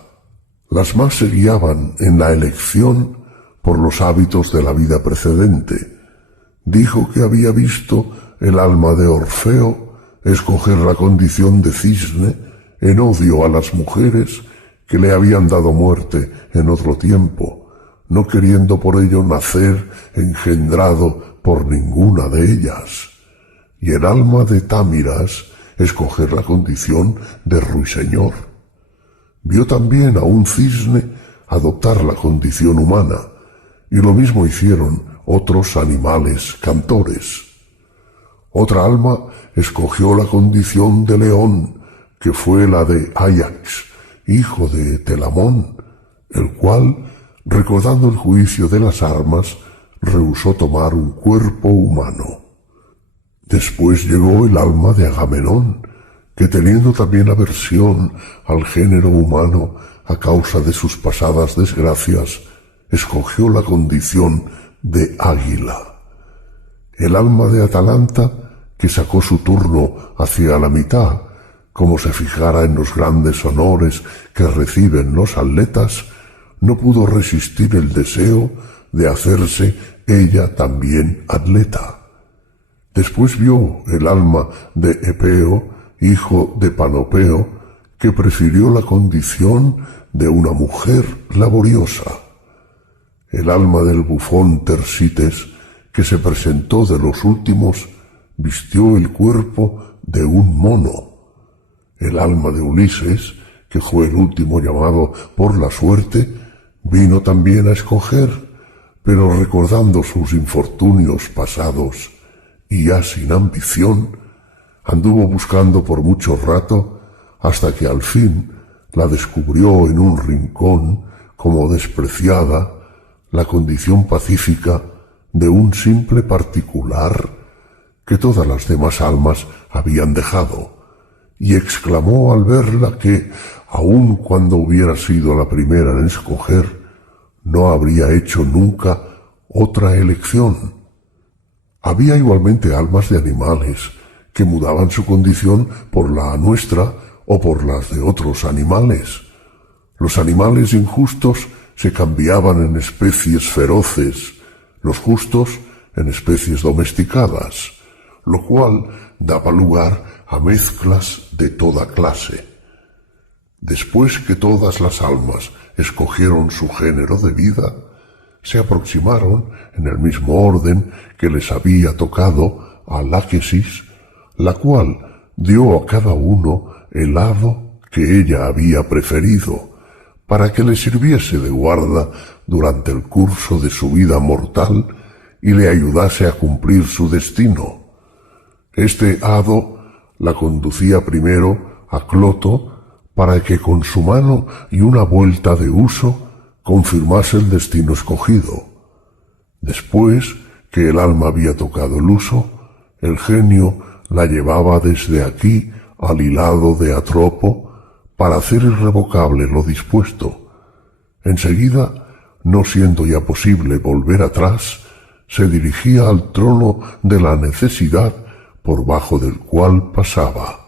Las más se guiaban en la elección por los hábitos de la vida precedente. Dijo que había visto el alma de Orfeo escoger la condición de cisne en odio a las mujeres que le habían dado muerte en otro tiempo, no queriendo por ello nacer engendrado por ninguna de ellas, y el alma de Támiras escoger la condición de ruiseñor. Vio también a un cisne adoptar la condición humana, y lo mismo hicieron otros animales cantores. Otra alma escogió la condición de león, que fue la de Áyax, hijo de Telamón, el cual, recordando el juicio de las armas, rehusó tomar un cuerpo humano. Después llegó el alma de Agamenón, que teniendo también aversión al género humano a causa de sus pasadas desgracias, escogió la condición de águila. El alma de Atalanta, que sacó su turno hacia la mitad, como se fijara en los grandes honores que reciben los atletas, no pudo resistir el deseo de hacerse ella también atleta. Después vio el alma de Epeo, hijo de Panopeo, que prefirió la condición de una mujer laboriosa. El alma del bufón Tersites, que se presentó de los últimos, vistió el cuerpo de un mono. El alma de Ulises, que fue el último llamado por la suerte, vino también a escoger, pero recordando sus infortunios pasados y ya sin ambición, anduvo buscando por mucho rato hasta que al fin la descubrió en un rincón como despreciada la condición pacífica de un simple particular que todas las demás almas habían dejado, y exclamó al verla que, aun cuando hubiera sido la primera en escoger, no habría hecho nunca otra elección. Había igualmente almas de animales que mudaban su condición por la nuestra o por las de otros animales. Los animales injustos se cambiaban en especies feroces, los justos en especies domesticadas, lo cual daba lugar a mezclas de toda clase. Después que todas las almas escogieron su género de vida, se aproximaron en el mismo orden que les había tocado a Láquesis, la cual dio a cada uno el hado que ella había preferido, para que le sirviese de guarda durante el curso de su vida mortal y le ayudase a cumplir su destino. Este hado la conducía primero a Cloto para que con su mano y una vuelta de uso confirmase el destino escogido. Después que el alma había tocado el uso, el genio la llevaba desde aquí al hilado de Atropo para hacer irrevocable lo dispuesto. Enseguida, no siendo ya posible volver atrás, se dirigía al trono de la necesidad por bajo del cual pasaba.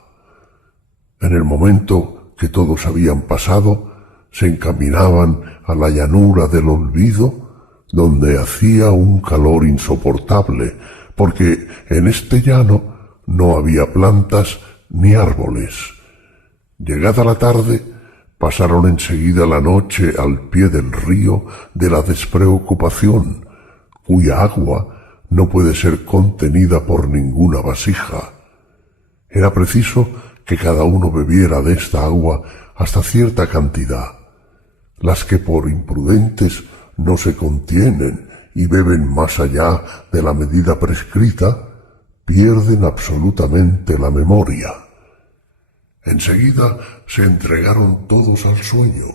En el momento que todos habían pasado, se encaminaban a la llanura del olvido, donde hacía un calor insoportable, porque en este llano no había plantas ni árboles. Llegada la tarde, pasaron enseguida la noche al pie del río de la despreocupación, cuya agua no puede ser contenida por ninguna vasija. Era preciso que cada uno bebiera de esta agua hasta cierta cantidad. Las que por imprudentes no se contienen y beben más allá de la medida prescrita, pierden absolutamente la memoria. Enseguida se entregaron todos al sueño,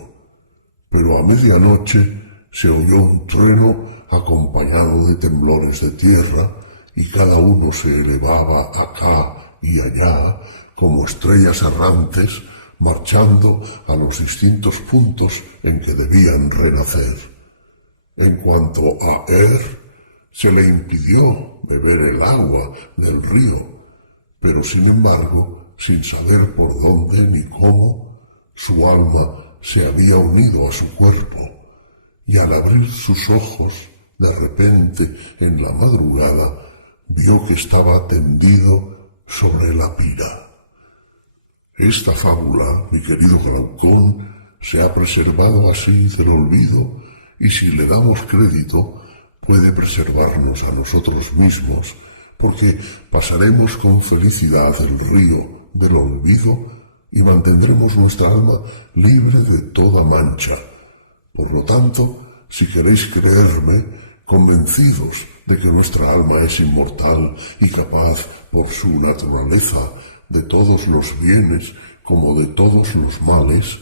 pero a medianoche se oyó un trueno acompañado de temblores de tierra y cada uno se elevaba acá y allá como estrellas errantes, marchando a los distintos puntos en que debían renacer. En cuanto a se le impidió beber el agua del río, pero sin embargo, sin saber por dónde ni cómo, su alma se había unido a su cuerpo, y al abrir sus ojos, de repente, en la madrugada, vio que estaba tendido sobre la pira. Esta fábula, mi querido Glaucón, se ha preservado así del olvido, y si le damos crédito, puede preservarnos a nosotros mismos, porque pasaremos con felicidad el río del olvido y mantendremos nuestra alma libre de toda mancha. Por lo tanto, si queréis creerme, convencidos de que nuestra alma es inmortal y capaz por su naturaleza de todos los bienes como de todos los males,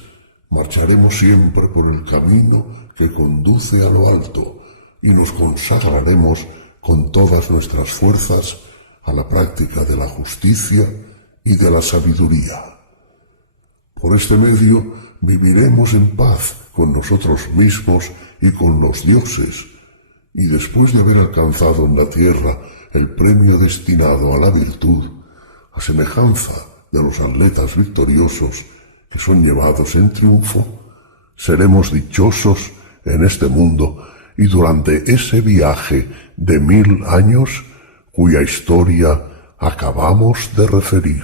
marcharemos siempre por el camino que conduce a lo alto y nos consagraremos con todas nuestras fuerzas a la práctica de la justicia y de la sabiduría. Por este medio viviremos en paz con nosotros mismos y con los dioses, y después de haber alcanzado en la tierra el premio destinado a la virtud, a semejanza de los atletas victoriosos que son llevados en triunfo, seremos dichosos en este mundo y durante ese viaje de 1000 años cuya historia acabamos de referir.